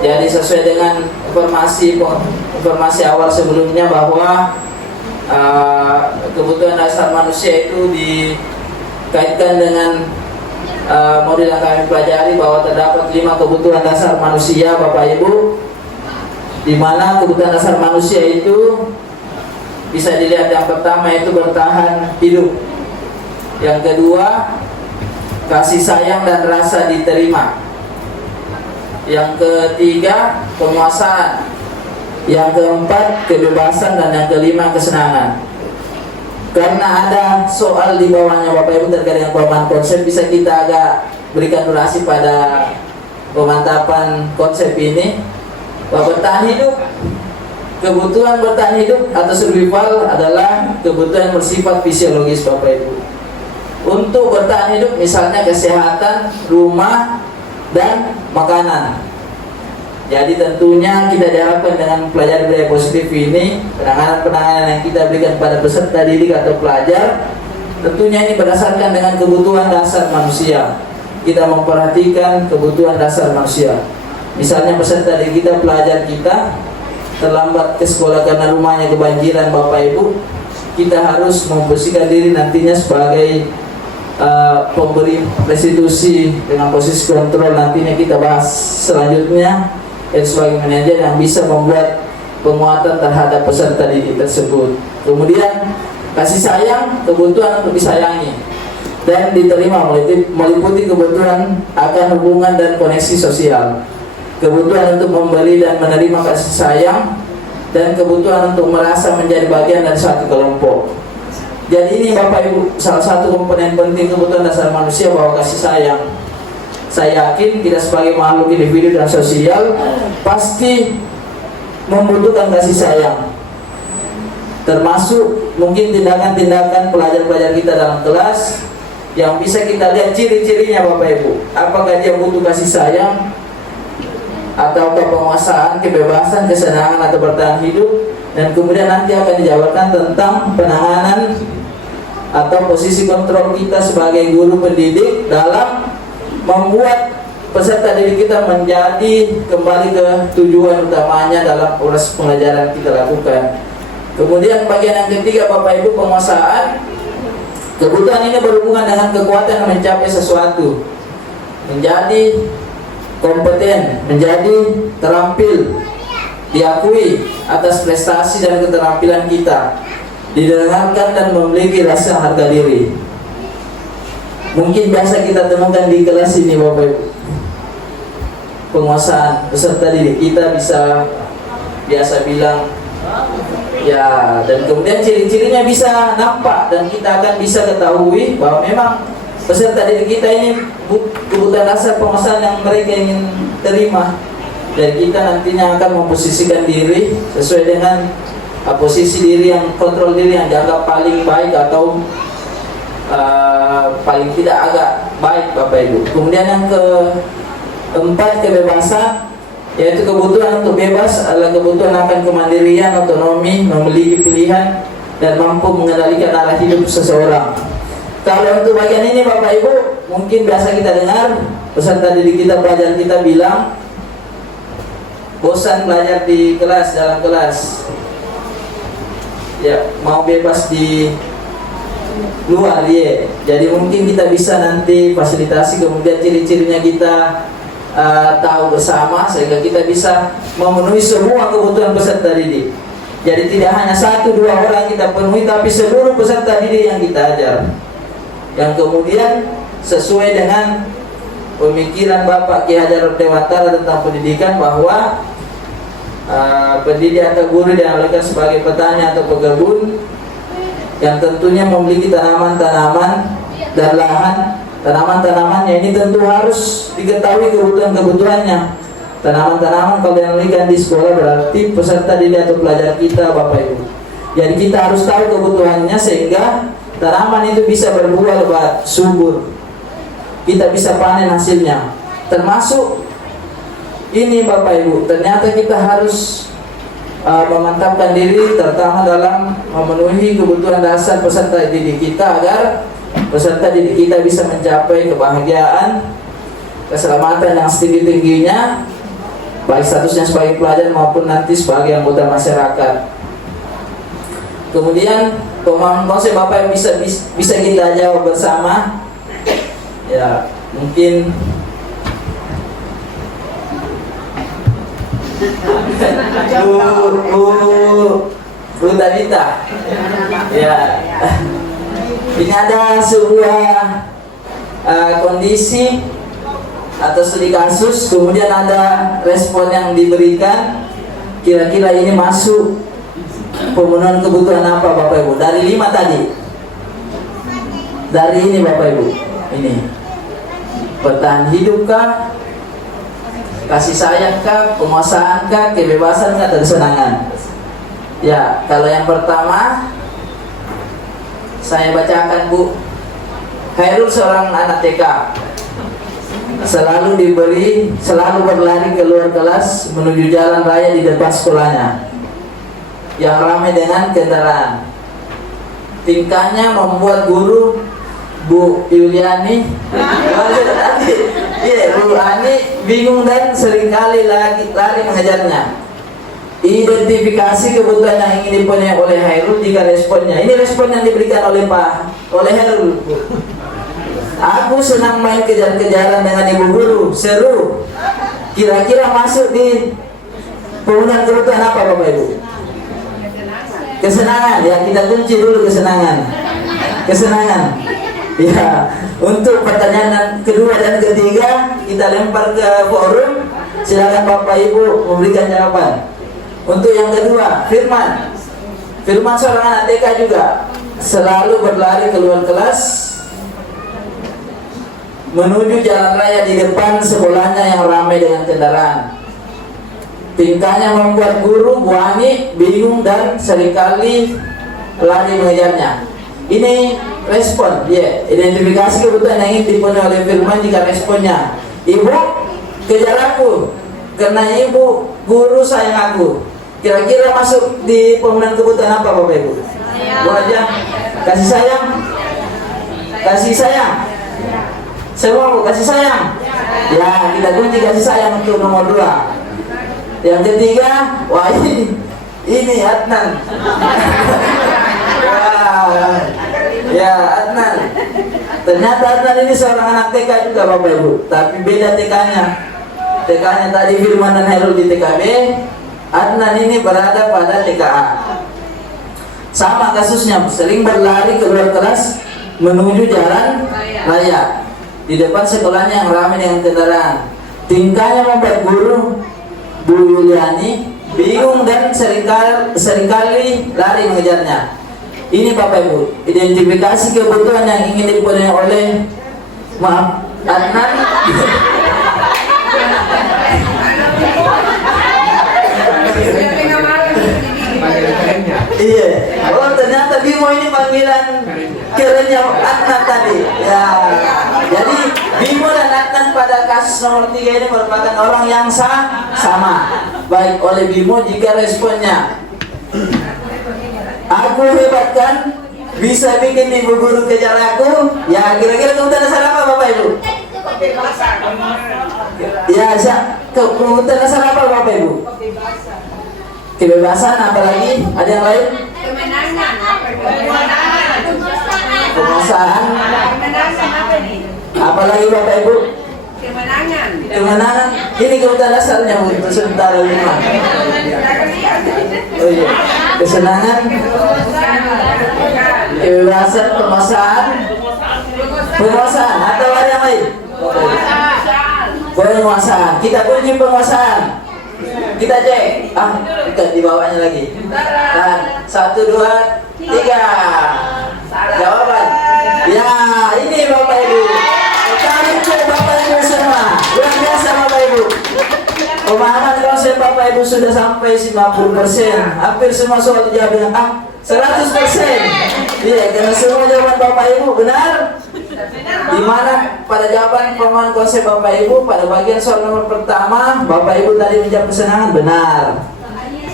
Jadi sesuai dengan informasi awal sebelumnya bahwa kebutuhan dasar manusia itu dikaitkan dengan modul yang kami pelajari, bahwa terdapat 5 kebutuhan dasar manusia Bapak Ibu, di mana kebutuhan dasar manusia itu bisa dilihat. Yang pertama itu bertahan hidup, yang kedua kasih sayang dan rasa diterima, yang ketiga penguasaan, yang keempat kebebasan, dan yang kelima kesenangan. Karena ada soal di bawahnya Bapak Ibu terkait dengan pemahaman konsep, bisa kita agak berikan durasi pada pemantapan konsep ini. Bahwa bertahan hidup, kebutuhan bertahan hidup atau survival adalah kebutuhan bersifat fisiologis Bapak Ibu. Untuk bertahan hidup misalnya kesehatan, rumah, dan makanan. Jadi tentunya kita diharapkan dengan pelajaran budaya positif ini, penanganan-penanganan yang kita berikan pada peserta didik atau pelajar, tentunya ini berdasarkan dengan kebutuhan dasar manusia. Kita memperhatikan kebutuhan dasar manusia. Misalnya peserta didik kita, pelajar kita terlambat ke sekolah karena rumahnya kebanjiran Bapak Ibu, kita harus membersihkan diri nantinya sebagai pemberi restitusi dengan posisi kontrol. Nantinya kita bahas selanjutnya sebagai manajer yang bisa membuat penguatan terhadap peserta didik tersebut. Kemudian kasih sayang, kebutuhan untuk disayangi dan diterima meliputi kebutuhan akan hubungan dan koneksi sosial, kebutuhan untuk memberi dan menerima kasih sayang, dan kebutuhan untuk merasa menjadi bagian dari suatu kelompok. Jadi ini Bapak Ibu salah satu komponen penting kebutuhan dasar manusia, bahwa kasih sayang. Saya yakin kita sebagai makhluk individu dan sosial pasti membutuhkan kasih sayang. Termasuk mungkin tindakan-tindakan pelajar-pelajar kita dalam kelas yang bisa kita lihat ciri-cirinya Bapak Ibu. Apakah dia butuh kasih sayang, ataukah penguasaan, kebebasan, kesenangan, atau bertahan hidup. Dan kemudian nanti akan dijabarkan tentang penanganan atau posisi kontrol kita sebagai guru pendidik dalam membuat peserta didik kita menjadi kembali ke tujuan utamanya dalam proses pengajaran kita lakukan. Kemudian bagian yang ketiga Bapak Ibu, penguasaan. Kebutuhan ini berhubungan dengan kekuatan mencapai sesuatu, menjadi kompeten, menjadi terampil, diakui atas prestasi dan keterampilan kita, didengarkan dan memiliki rasa harga diri. Mungkin biasa kita temukan di kelas ini Bapak Ibu. Penguasaan peserta didik kita bisa biasa bilang ya, dan kemudian ciri-cirinya bisa nampak dan kita akan bisa ketahui bahwa memang peserta didik kita ini kebutuhan dasar penguasaan yang mereka ingin terima. Dan kita nantinya akan memposisikan diri sesuai dengan posisi diri yang kontrol diri yang dianggap paling baik atau paling tidak agak baik Bapak Ibu. Kemudian yang keempat, kebebasan, yaitu kebutuhan untuk bebas adalah kebutuhan akan kemandirian, otonomi, memiliki pilihan, dan mampu mengendalikan arah hidup seseorang. Kalau untuk bagian ini Bapak Ibu, mungkin biasa kita dengar peserta didik kita, pelajar kita bilang bosan belajar di kelas, dalam kelas, ya mau bebas di luar ya. Jadi mungkin kita bisa nanti fasilitasi, kemudian ciri-cirinya kita tahu bersama, sehingga kita bisa memenuhi semua kebutuhan peserta didik. Jadi tidak hanya 1-2 orang kita penuhi, tapi seluruh peserta didik yang kita ajar, yang kemudian sesuai dengan pemikiran Bapak Ki Hajar Dewantara tentang pendidikan, bahwa pendidik atau guru dianalogikan sebagai petani atau pekebun yang tentunya memiliki tanaman-tanaman dan lahan. Tanaman-tanamannya ini tentu harus diketahui kebutuhan-kebutuhannya. Tanaman-tanaman kalau dianalogikan di sekolah berarti peserta didik atau pelajar kita Bapak Ibu. Jadi kita harus tahu kebutuhannya sehingga tanaman itu bisa berbuah lebat, subur. Kita bisa panen hasilnya. Termasuk ini Bapak Ibu, ternyata kita harus memantapkan diri terutama dalam memenuhi kebutuhan dasar peserta didik kita agar peserta didik kita bisa mencapai kebahagiaan, keselamatan yang setinggi-tingginya, baik statusnya sebagai pelajar maupun nanti sebagai anggota masyarakat. Kemudian pemahaman konsep Bapak yang bisa kita jawab bersama. Ya, mungkin Bu Tabita. Ya. Ini ada sebuah kondisi atau studi kasus, kemudian ada respon yang diberikan. Kira-kira ini masuk pemenuhan kebutuhan apa Bapak Ibu? Dari 5 tadi. Dari ini Bapak Ibu. Ini. Bertahan hidupkah? Kasih sayangkah? Penguasaankah? Kebebasankah? Dan kesenangan? Ya, kalau yang pertama saya bacakan Bu. Khairul seorang anak TK. selalu berlari keluar kelas menuju jalan raya di depan sekolahnya yang ramai dengan kendaraan. Tingkahnya membuat guru Bu Yuliani, Bu Ani bingung dan seringkali lari mengejarnya. Identifikasi kebutuhan yang ingin dipenuhi oleh Hairul jika responnya. Ini respon yang diberikan oleh Hairul. Aku senang main kejar-kejaran dengan ibu guru, seru. Kira-kira masuk di pemenuhan kebutuhan apa Bapak Ibu? Kesenangan, ya kita kunci dulu kesenangan. Ya, untuk pertanyaan kedua dan ketiga kita lempar ke forum. Silakan Bapak Ibu memberikan jawaban. Untuk yang kedua, Firman seorang anak TK juga selalu berlari keluar kelas menuju jalan raya di depan sekolahnya yang ramai dengan kendaraan. Tingkahnya membuat guru Bu Ani bingung dan seringkali lari mengejarnya. Ini respon, identifikasi kebutuhan yang ingin dipenuhi oleh Firman jika responnya. Ibu kejar aku karena ibu guru sayang aku. Kira-kira masuk di pemenuhan kebutuhan apa Bapak Ibu? Bu aja. Kasih sayang. Semua Bu kasih sayang. Ya, kita kunci kasih sayang untuk nomor 2. Yang ketiga, wah ini Adnan. Ya Adnan. Ternyata Adnan ini seorang anak TK juga Bapak Ibu, tapi beda TK-nya. TK-nya tadi Firman dan Hairul di TKB, Adnan ini berada pada TKA. Sama kasusnya, sering berlari keluar kelas menuju jalan raya di depan sekolahnya yang ramai dengan kendaraan. Tingkahnya membuat guru Bu Yuliani bingung dan seringkali lari mengejarnya. Ini Bapak Ibu, identifikasi kebutuhan yang ingin dipenuhi oleh Adnan. Iya. Oh ternyata Bimo ini panggilan kerennya Adnan tadi. Ya. Jadi Bimo dan Adnan pada kasus nomor 3 ini merupakan orang yang sama. Baik oleh Bimo jika responnya, aku hebat kan, bisa bikin ibu guru kejar aku. Ya kira-kira kebutuhan dasar apa Bapak Ibu? Ya kebutuhan dasar apa Bapak Ibu? Kebebasan, apalagi ada yang lain? Penguasaan. Apalagi Bapak Ibu? Kemenangan. Ini kebutuhan dasarnya untuk sementara 5. Oh iya. Kesenangan, kebebasan, penguasaan. Atau ada yang lain? Penguasaan. Kita kunci penguasaan. Kita cek. Bukan di bawahnya lagi. Dan 1, 2, 3. Jawaban. Ya, ini Bapak Ibu. Kami cek Bapak Ibu semua. Luar biasa Bapak Ibu. Pemahaman konsep Bapak Ibu sudah sampai 50%. Hampir semua soal dijawab dengan 100%. Iya, karena semua jawaban Bapak Ibu benar. Di mana pada jawaban pemahaman konsep Bapak Ibu pada bagian soal nomor pertama Bapak Ibu tadi menjawab kesenangan benar.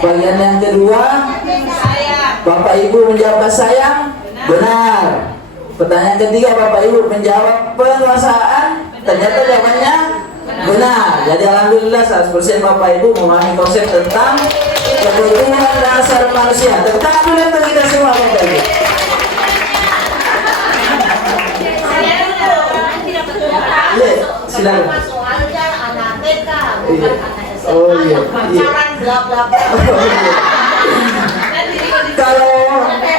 Bagian yang kedua Bapak Ibu menjawab sayang benar. Pertanyaan ketiga Bapak Ibu menjawab penguasaan, ternyata jawabannya benar. Jadi alhamdulillah 100% Bapak Ibu memahami konsep tentang kebutuhan dasar manusia. Tepuk tangan dulu untuk kita semua Bapak Ibu. Iya, silakan. Soalnya anak TK, Iya. bukan Oh iya. pacaran bla bla bla. Kalau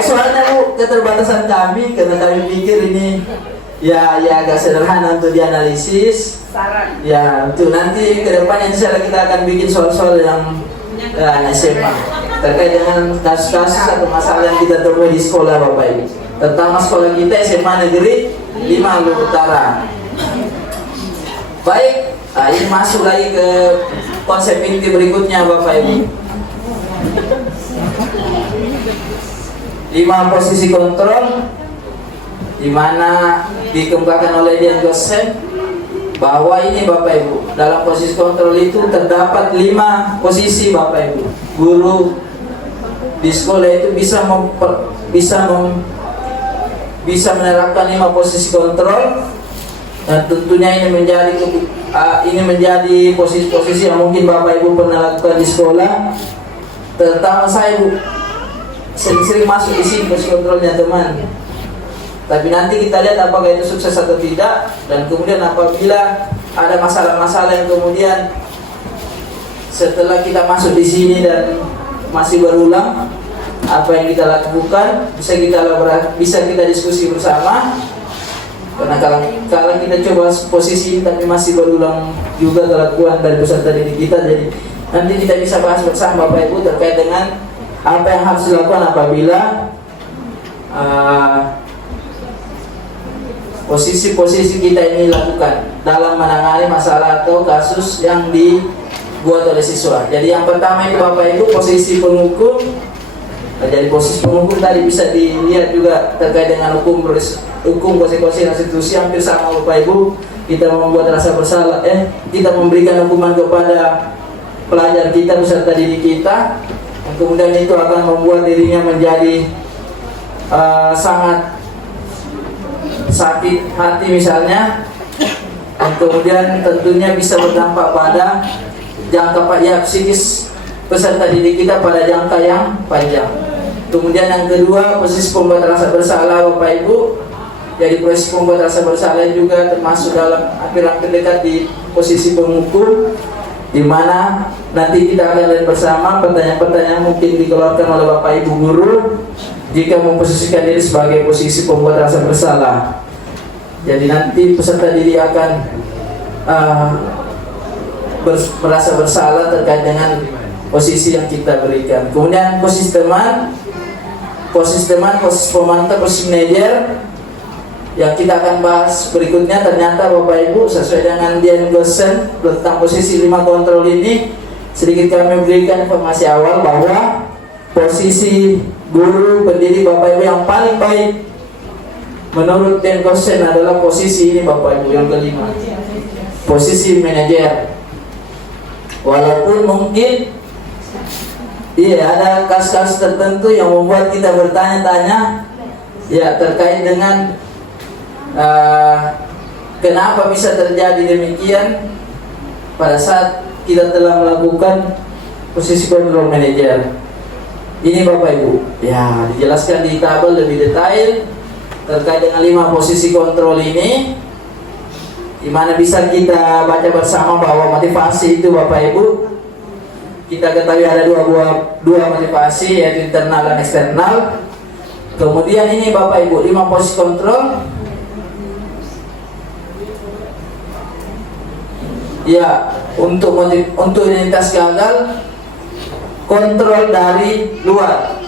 soalnya Bu, keterbatasan kami karena kami pikir ini ya agak sederhana untuk dianalisis. Ya, untuk nanti ke depannya insya Allah kita akan bikin soal-soal yang SMA terkait dengan kasus-kasus atau masalah yang kita temui di sekolah Bapak Ibu. Terutama sekolah kita SMA Negeri 5 Maluku Utara. Baik, ini masuk lagi ke konsep inti berikutnya Bapak Ibu. 5 posisi kontrol di mana dikembangkan oleh Dian Goshen bahwa ini Bapak Ibu, dalam posisi kontrol itu terdapat 5 posisi Bapak Ibu. Guru di sekolah itu bisa menerapkan 5 posisi kontrol, dan tentunya ini menjadi posisi-posisi yang mungkin Bapak Ibu pernah lakukan di sekolah. Terutama saya Bu, sering masuk di sini posisi kontrolnya teman. Tapi nanti kita lihat apakah itu sukses atau tidak, dan kemudian apabila ada masalah-masalah yang kemudian setelah kita masuk di sini dan masih berulang, apa yang kita lakukan bisa kita diskusi bersama. Karena kalau kita coba posisi tapi masih berulang juga kelakuan dari peserta didik kita, jadi nanti kita bisa bahas bersama Bapak Ibu terkait dengan apa yang harus dilakukan apabila posisi-posisi kita ini lakukan dalam menangani masalah atau kasus yang dibuat oleh siswa. Jadi yang pertama itu Bapak Ibu posisi penghukum. Jadi posisi penghukum tadi bisa dilihat juga terkait dengan hukum konstitusi institusi hampir sama Bapak Ibu. Kita membuat rasa bersalah, kita memberikan hukuman kepada pelajar kita, peserta didik kita, yang kemudian itu akan membuat dirinya menjadi sangat sakit hati misalnya, dan kemudian tentunya bisa berdampak pada jangka psikis peserta didik kita pada jangka yang panjang. Kemudian yang kedua, posisi pembuat rasa bersalah Bapak Ibu. Jadi posisi pembuat rasa bersalah juga termasuk dalam hampir dekat di posisi penghukum, di mana nanti kita akan lihat bersama pertanyaan-pertanyaan mungkin dikeluarkan oleh Bapak Ibu guru jika memposisikan diri sebagai posisi pembuat rasa bersalah. Jadi nanti peserta didik akan merasa bersalah terkait dengan posisi yang kita berikan. Kemudian posisi teman, posisi pemantau, posisi manajer yang kita akan bahas berikutnya. Ternyata Bapak Ibu, sesuai dengan Dian Gosen tentang posisi 5 kontrol ini, sedikit kami berikan informasi awal bahwa posisi guru pendidik Bapak Ibu yang paling baik menurut Dian Gosen adalah posisi ini Bapak Ibu, yang kelima, posisi manajer. Walaupun mungkin ada kasus-kasus tertentu yang membuat kita bertanya-tanya terkait dengan kenapa bisa terjadi demikian pada saat kita telah melakukan posisi kontrol manajer. Ini Bapak Ibu, dijelaskan di tabel lebih detail terkait dengan 5 posisi kontrol ini, di mana bisa kita baca bersama bahwa motivasi itu Bapak Ibu, kita ketahui ada dua motivasi, yaitu internal dan eksternal. Kemudian ini Bapak Ibu, 5 posisi kontrol. Untuk identitas gagal, kontrol dari luar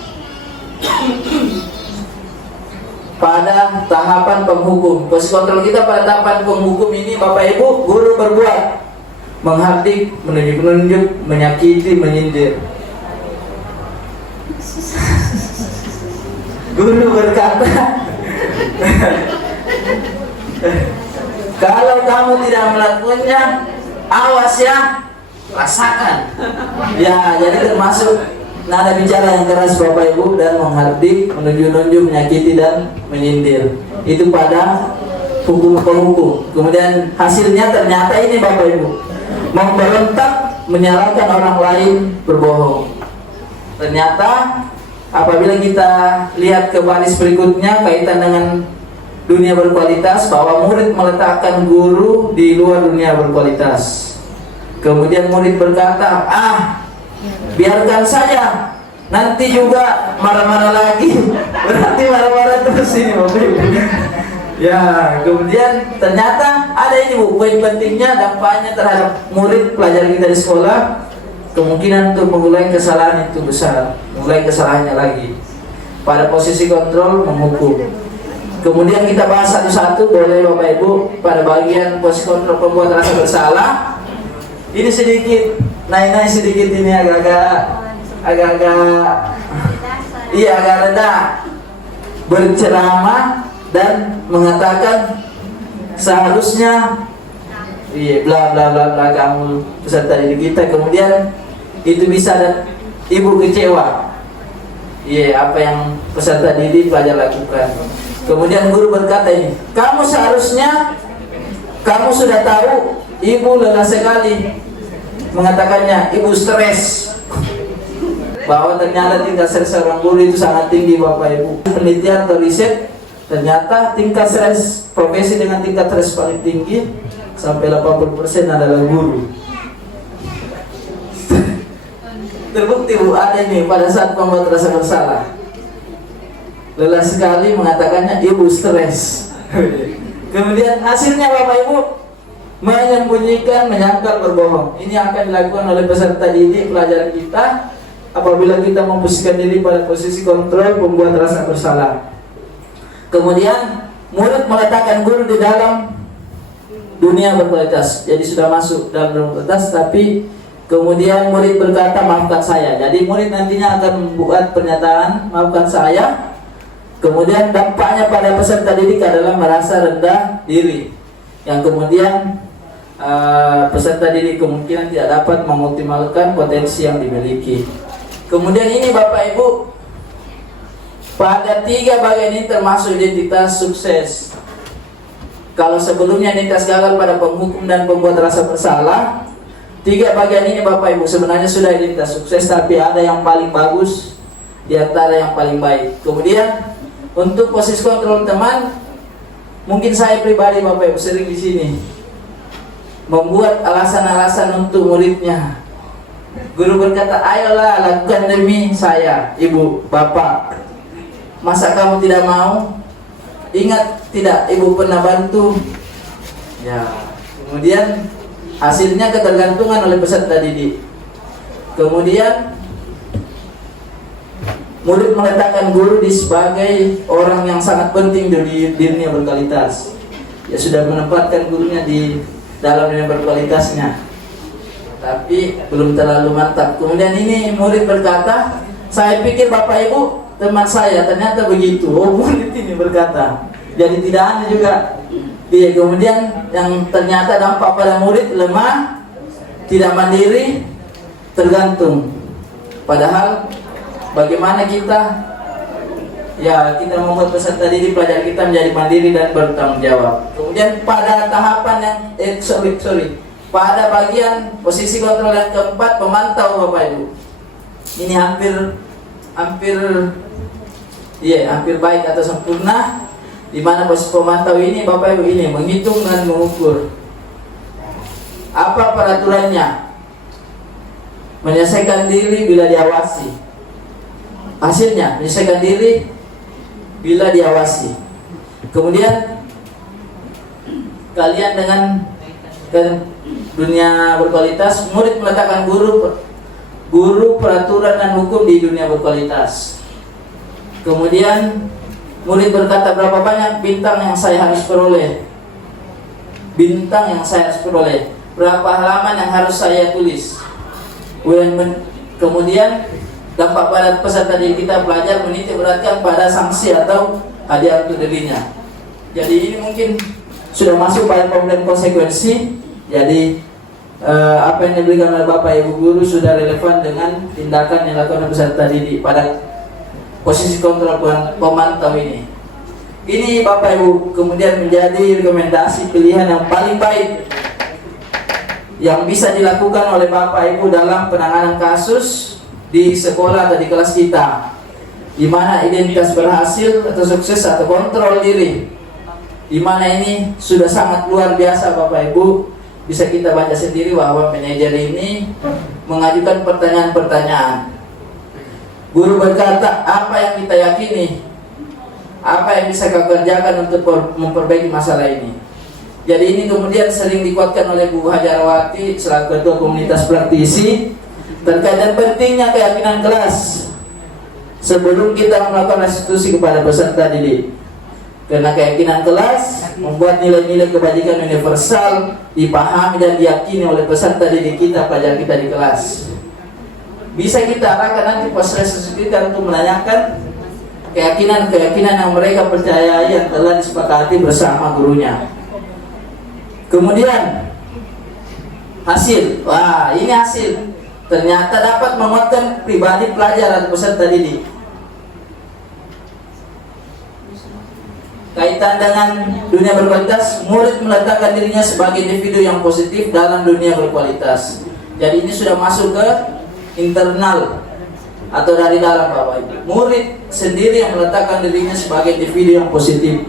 pada tahapan penghukum. Posisi kontrol kita pada tahapan penghukum ini Bapak Ibu, guru berbuat menghardik, menunjuk-nunjuk, menyakiti, menyindir. Guru berkata, kalau kamu tidak melakukannya, awas ya, rasakan. Jadi termasuk nada bicara yang keras Bapak Ibu, dan menghardik, menunjuk-nunjuk, menyakiti, dan menyindir. Itu pada hukum penghukum. Kemudian hasilnya ternyata ini Bapak Ibu, memberontak, menyalahkan orang lain, berbohong. Ternyata apabila kita lihat ke baris berikutnya kaitan dengan dunia berkualitas, bahwa murid meletakkan guru di luar dunia berkualitas. Kemudian murid berkata, biarkan saja, nanti juga marah-marah lagi. Berarti marah-marah terus ini Bapak Ibu. Kemudian ternyata ada ini Bu, poin pentingnya, dampaknya terhadap murid pelajar kita di sekolah, kemungkinan untuk mengulangi kesalahan itu besar, mengulangi kesalahannya lagi. Pada posisi kontrol, menghukum. Kemudian kita bahas satu-satu, boleh Bapak Ibu, pada bagian posisi kontrol pembuat rasa bersalah. Ini sedikit naik sedikit, ini agak rendah, berceramah dan mengatakan seharusnya iya bla bla bla bla kamu peserta didik kita, kemudian itu bisa dan ibu kecewa, iya apa yang peserta didik pelajar lakukan. Kemudian guru berkata ini, kamu seharusnya kamu sudah tahu ibu lelah sekali, mengatakannya ibu stres, bahwa ternyata tingkat stres seorang guru itu sangat tinggi Bapak Ibu. Penelitian atau riset ternyata tingkat stres profesi dengan tingkat stres paling tinggi sampai 80% adalah guru. Terbukti Bu, ada ini pada saat membuat rasa bersalah, lelah sekali, mengatakannya ibu stres. Kemudian hasilnya Bapak Ibu menyembunyikan, menyangkal, berbohong. Ini akan dilakukan oleh peserta didik pelajaran kita apabila kita memposisikan diri pada posisi kontrol pembuat rasa bersalah. Kemudian murid meletakkan guru di dalam dunia berkualitas. Jadi sudah masuk dalam berkualitas, tapi kemudian murid berkata maafkan saya. Jadi murid nantinya akan membuat pernyataan maafkan saya. Kemudian dampaknya pada peserta didik adalah merasa rendah diri, yang kemudian peserta didik kemungkinan tidak dapat mengoptimalkan potensi yang dimiliki. Kemudian ini Bapak Ibu, pada 3 bagian ini termasuk identitas sukses. Kalau sebelumnya identitas gagal pada penghukum dan pembuat rasa bersalah, 3 bagian ini Bapak Ibu sebenarnya sudah identitas sukses, tapi ada yang paling bagus di antara yang paling baik. Kemudian untuk posisi kontrol teman, mungkin saya pribadi Bapak Ibu sering di sini membuat alasan-alasan untuk muridnya. Guru berkata, ayolah lakukan demi saya, ibu, bapak. Masa kamu tidak mau? Ingat tidak, ibu pernah bantu. Ya, kemudian hasilnya ketergantungan oleh peserta didik. Kemudian murid meletakkan guru di sebagai orang yang sangat penting di dunia berkualitas. Ya sudah menempatkan gurunya di dalam dunia berkualitasnya, tapi belum terlalu mantap. Kemudian ini murid berkata, saya pikir Bapak Ibu teman saya, ternyata begitu. Oh, murid ini berkata, jadi tidak aneh juga. Dia kemudian yang ternyata dampak pada murid lemah, tidak mandiri, tergantung. Padahal bagaimana kita membuat peserta didik pelajar kita menjadi mandiri dan bertanggung jawab. Kemudian pada tahapan yang pada bagian posisi kontrol yang keempat, pemantau Bapak Ibu. Ini hampir baik atau sempurna, di mana posisi pemantau ini Bapak Ibu ini menghitung dan mengukur. Apa peraturannya? Menyelesaikan diri bila diawasi. Hasilnya menyelesaikan diri bila diawasi. Kemudian kalian dengan dunia berkualitas, murid meletakkan guru peraturan dan hukum di dunia berkualitas. Kemudian murid berkata, berapa banyak bintang yang saya harus peroleh? Bintang yang saya harus peroleh. Berapa halaman yang harus saya tulis? Kemudian dampak pada peserta didik kita pelajar menitik beratkan pada sanksi atau hadiah untuk dirinya. Jadi ini mungkin sudah masuk pada pemberian konsekuensi. Jadi apa yang diberikan oleh Bapak Ibu guru sudah relevan dengan tindakan yang dilakukan oleh peserta didik pada posisi kontrol pemantau ini. Ini Bapak Ibu kemudian menjadi rekomendasi pilihan yang paling baik yang bisa dilakukan oleh Bapak Ibu dalam penanganan kasus di sekolah atau di kelas kita, di mana identitas berhasil atau sukses atau kontrol diri, di mana ini sudah sangat luar biasa Bapak Ibu. Bisa kita baca sendiri bahwa manajer ini mengajukan pertanyaan-pertanyaan. Guru berkata, apa yang kita yakini? Apa yang bisa kau kerjakan untuk memperbaiki masalah ini? Jadi ini kemudian sering dikuatkan oleh Bu Hajarwati selaku ketua komunitas praktisi terkait dengan pentingnya keyakinan kelas sebelum kita melakukan restitusi kepada peserta didik. Karena keyakinan kelas membuat nilai-nilai kebajikan universal dipahami dan diyakini oleh peserta didik kita, pelajar kita di kelas. Bisa kita arahkan nanti pas restitusi kita untuk menanyakan keyakinan-keyakinan yang mereka percayai yang telah disepakati bersama gurunya. Kemudian Hasil, wah ini hasil. Ternyata dapat menguatkan pribadi pelajar dan peserta didik. Kaitan dengan dunia berkualitas, murid meletakkan dirinya sebagai individu yang positif dalam dunia berkualitas. Jadi ini sudah masuk ke internal atau dari dalam Bapak Ibu. Murid sendiri yang meletakkan dirinya sebagai individu yang positif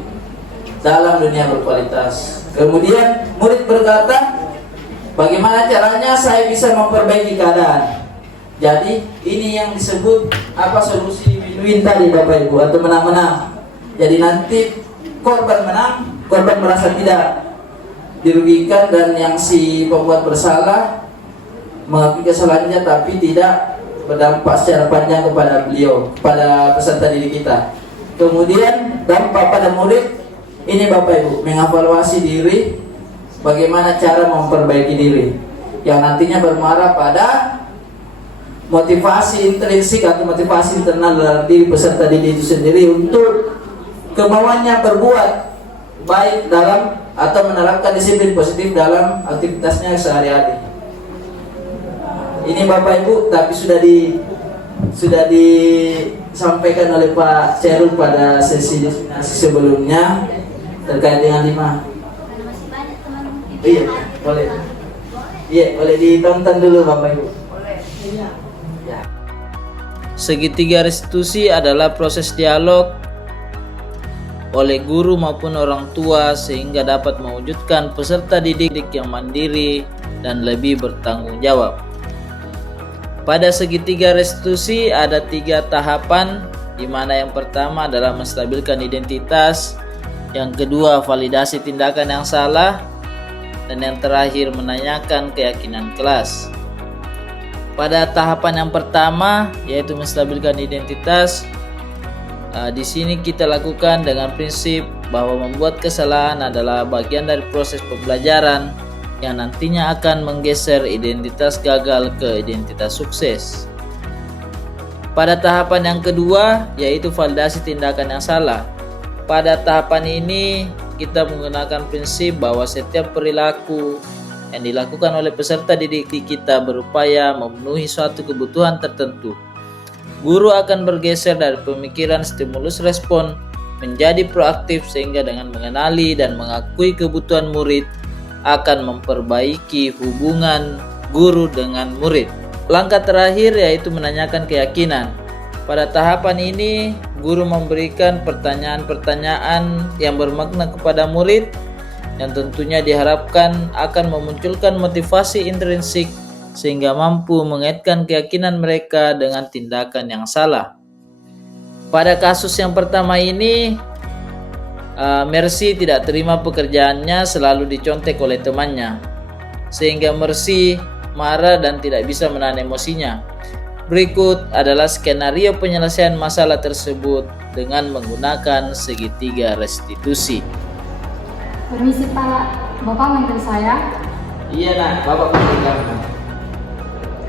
dalam dunia berkualitas. Kemudian murid berkata, bagaimana caranya saya bisa memperbaiki keadaan? Jadi ini yang disebut apa, solusi win-win tadi Bapak Ibu, atau menang-menang. Jadi nanti korban menang, korban merasa tidak dirugikan, dan yang si pembuat bersalah mengakui kesalahannya tapi tidak berdampak secara panjang kepada beliau, pada peserta didik kita. Kemudian dampak pada murid ini Bapak Ibu, mengevaluasi diri, bagaimana cara memperbaiki diri, yang nantinya bermuara pada motivasi intrinsik atau motivasi internal dalam diri peserta didik itu sendiri untuk kemauannya berbuat baik dalam atau menerapkan disiplin positif dalam aktivitasnya sehari-hari. Ini Bapak Ibu, tapi sudah disampaikan oleh Pak Cerul pada sesi diskusi sebelumnya terkait dengan 5. Iya, boleh. Iya, boleh ditonton dulu Bapak Ibu. Ya. Segitiga restitusi adalah proses dialog oleh guru maupun orang tua sehingga dapat mewujudkan peserta didik yang mandiri dan lebih bertanggung jawab. Pada segitiga restitusi ada 3 tahapan, di mana yang pertama adalah menstabilkan identitas, yang kedua validasi tindakan yang salah, dan yang terakhir menanyakan keyakinan kelas. Pada tahapan yang pertama, yaitu menstabilkan identitas, di sini kita lakukan dengan prinsip bahwa membuat kesalahan adalah bagian dari proses pembelajaran yang nantinya akan menggeser identitas gagal ke identitas sukses. Pada tahapan yang kedua, yaitu validasi tindakan yang salah. Pada tahapan ini kita menggunakan prinsip bahwa setiap perilaku yang dilakukan oleh peserta didik kita berupaya memenuhi suatu kebutuhan tertentu. Guru akan bergeser dari pemikiran stimulus respon menjadi proaktif, sehingga dengan mengenali dan mengakui kebutuhan murid akan memperbaiki hubungan guru dengan murid. Langkah terakhir yaitu menanyakan keyakinan. Pada tahapan ini, guru memberikan pertanyaan-pertanyaan yang bermakna kepada murid, yang tentunya diharapkan akan memunculkan motivasi intrinsik sehingga mampu mengaitkan keyakinan mereka dengan tindakan yang salah. Pada kasus yang pertama ini, Mercy tidak terima pekerjaannya selalu dicontek oleh temannya, sehingga Mercy marah dan tidak bisa menahan emosinya. Berikut adalah skenario penyelesaian masalah tersebut dengan menggunakan segitiga restitusi. Permisi Pak, Bapak manggil saya? Iya nak, Bapak panggil kamu.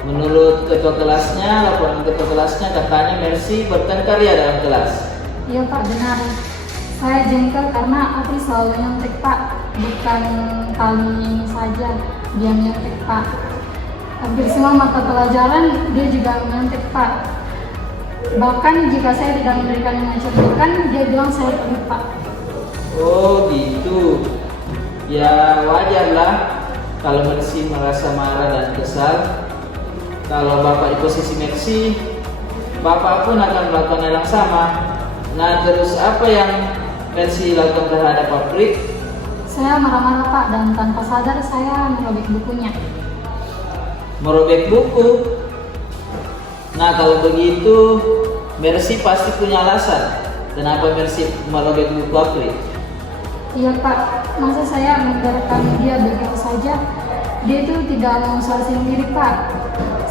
Menurut ketua kelasnya, laporan ketua kelasnya katanya Mercy bertengkar ya dalam kelas. Iya Pak, benar. Saya jengkel karena Apri selalu nyontek Pak. Bukan kali ini saja dia nyontek Pak. Hampir semua mata pelajaran dia juga nyontek Pak. Bahkan jika saya tidak memberikan mencontohkan, dia bilang saya pelit Pak. Oh gitu. Ya wajar lah kalau Mercy merasa marah dan kesal. Kalau Bapak di posisi Mercy, Bapak pun akan melakukan hal yang sama. Nah, terus apa yang Mercy lakukan terhadap Apri? Saya marah-marah Pak, dan tanpa sadar saya merobek bukunya. Merobek buku? Nah, kalau begitu Mercy pasti punya alasan kenapa Mercy merobek buku Apri. Iya Pak, masa saya membiarkan dia begitu saja? Dia itu tidak mau usaha sendiri Pak.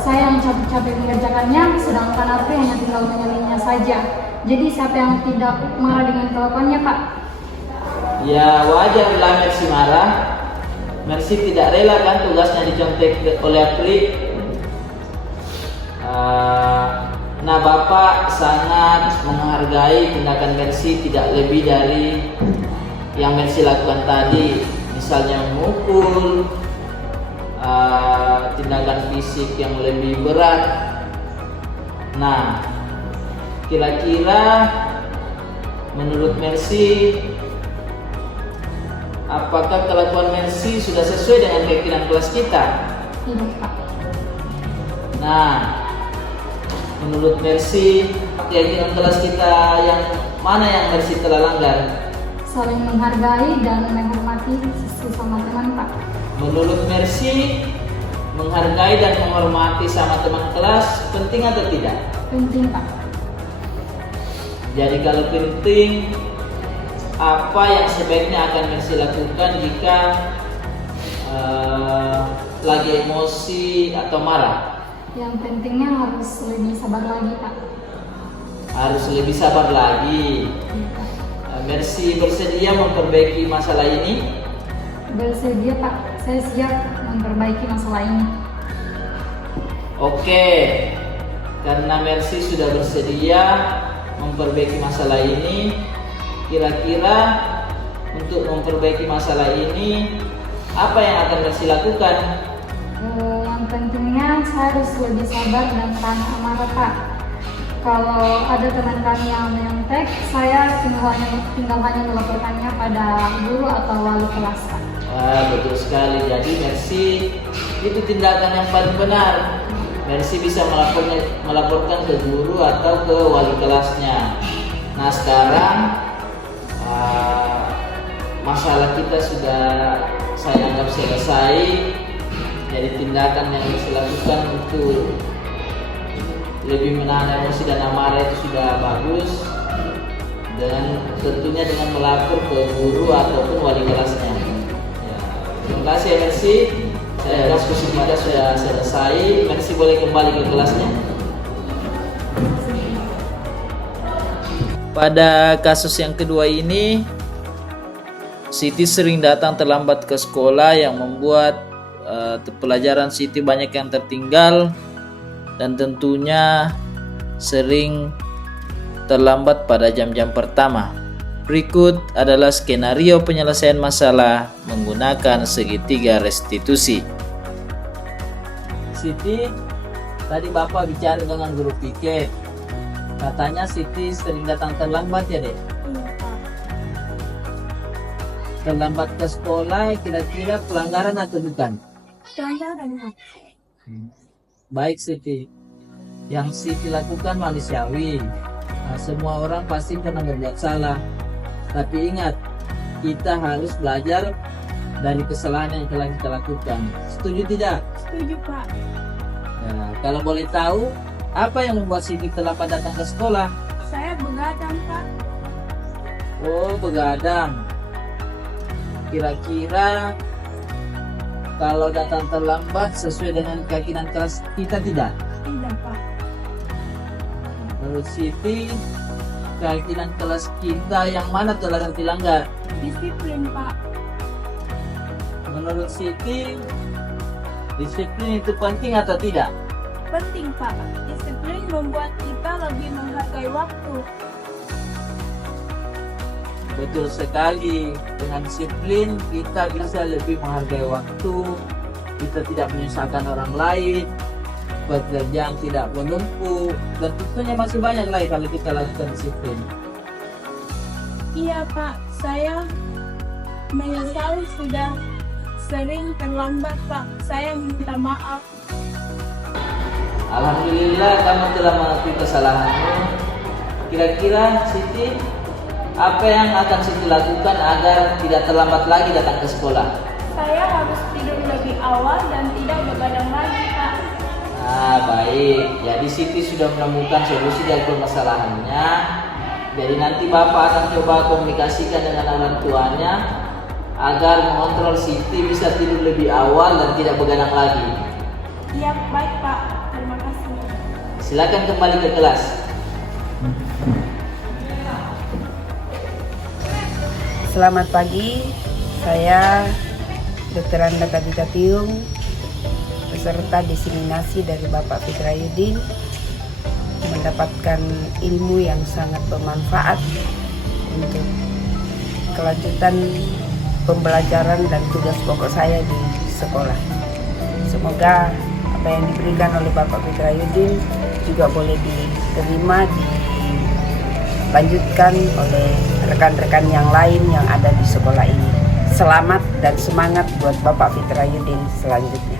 Saya yang capek-capek mengerjakannya, sedangkan Apri hanya tinggal menyalinnya saja. Jadi siapa yang tidak marah dengan kelakuannya Pak? Ya wajar lah Mercy marah. Mercy tidak rela kan tugasnya dicontek oleh Apri. Nah, Bapak sangat menghargai tindakan Mercy, tidak lebih dari yang Mercy lakukan tadi, misalnya memukul, tindakan fisik yang lebih berat. Nah, kira-kira menurut Mercy, apakah kelakuan Mercy sudah sesuai dengan keyakinan kelas kita? Tidak, Pak. Nah, menurut Mercy, keyakinan kelas kita yang mana yang Mercy telah langgar? Saling menghargai dan menghormati sesama teman, Pak. Menurut Mercy, menghargai dan menghormati sama teman kelas penting atau tidak? Penting, Pak. Jadi kalau penting, apa yang sebaiknya akan Mercy lakukan jika lagi emosi atau marah? Yang pentingnya harus lebih sabar lagi, Pak. Harus lebih sabar lagi. Iya, Pak. Mercy bersedia memperbaiki masalah ini? Bersedia, Pak. Saya siap memperbaiki masalah ini. Oke, karena Mercy sudah bersedia memperbaiki masalah ini, kira-kira untuk memperbaiki masalah ini apa yang akan Mercy lakukan? Yang pentingnya saya harus lebih sabar dan tahan amarah, Pak. Kalau ada teman kami yang menyontek, saya tinggal hanya melaporkannya pada guru atau wali kelas, Pak. Wah, betul sekali. Jadi Mercy itu tindakan yang paling benar. Mercy bisa melaporkan ke guru atau ke wali kelasnya. Nah, sekarang masalah kita sudah saya anggap selesai. Jadi tindakan yang Mercy lakukan untuk lebih menahan emosi dan amarah itu sudah bagus, dan tentunya dengan melapor ke guru ataupun wali kelasnya. Ya, terima kasih ya Mercy. Saya anggap diskusi kita sudah selesai. Mercy boleh kembali ke kelasnya. Pada kasus yang kedua ini, Siti sering datang terlambat ke sekolah yang membuat pelajaran Siti banyak yang tertinggal, dan tentunya sering terlambat pada jam-jam pertama. Berikut adalah skenario penyelesaian masalah menggunakan segitiga restitusi. Siti, tadi Bapak bicara dengan guru piket. Katanya Siti sering datang terlambat ya, Dek? Terlambat ke sekolah, kira-kira pelanggaran atau bukan? Pelanggaran, Pak. Baik Siti, yang Siti lakukan manusiawi. Nah, semua orang pasti pernah berbuat salah. Tapi ingat, kita harus belajar dari kesalahan yang telah kita lakukan. Setuju tidak? Setuju, Pak. Nah, kalau boleh tahu, apa yang membuat Siti terlambat datang ke sekolah? Saya begadang, Pak. Oh, begadang. Kira-kira kalau datang terlambat sesuai dengan keyakinan kelas kita tidak? Tidak, Pak. Menurut Siti, keyakinan kelas kita yang mana telah dilanggar? Disiplin, Pak. Menurut Siti, disiplin itu penting atau tidak? Penting, Pak. Disiplin membuat kita lebih menghargai waktu. Betul sekali. Dengan disiplin kita bisa lebih menghargai waktu, kita tidak menyusahkan orang lain, pekerjaan tidak menumpuk, dan tentunya masih banyak lagi kalau kita lakukan disiplin. Iya, Pak. Saya menyesal sudah sering terlambat, Pak. Saya minta maaf. Alhamdulillah kamu telah mengakui kesalahanmu. Kira-kira Siti, apa yang akan Siti lakukan agar tidak terlambat lagi datang ke sekolah? Saya harus tidur lebih awal dan tidak begadang lagi, Pak. Nah, baik. Jadi Siti sudah menemukan solusi dari permasalahannya. Jadi nanti Bapak akan coba komunikasikan dengan orang tuanya agar mengontrol Siti bisa tidur lebih awal dan tidak begadang lagi. Iya, baik, Pak. Terima kasih. Silakan kembali ke kelas. Selamat pagi, saya Dr. Anda Kabita Tiung, peserta diseminasi dari Bapak Fitrayudin, mendapatkan ilmu yang sangat bermanfaat untuk kelanjutan pembelajaran dan tugas pokok saya di sekolah. Semoga apa yang diberikan oleh Bapak Fitrayudin juga boleh diterima, dilanjutkan oleh rekan-rekan yang lain yang ada di sekolah ini. Selamat dan semangat buat Bapak Fitrayudin selanjutnya.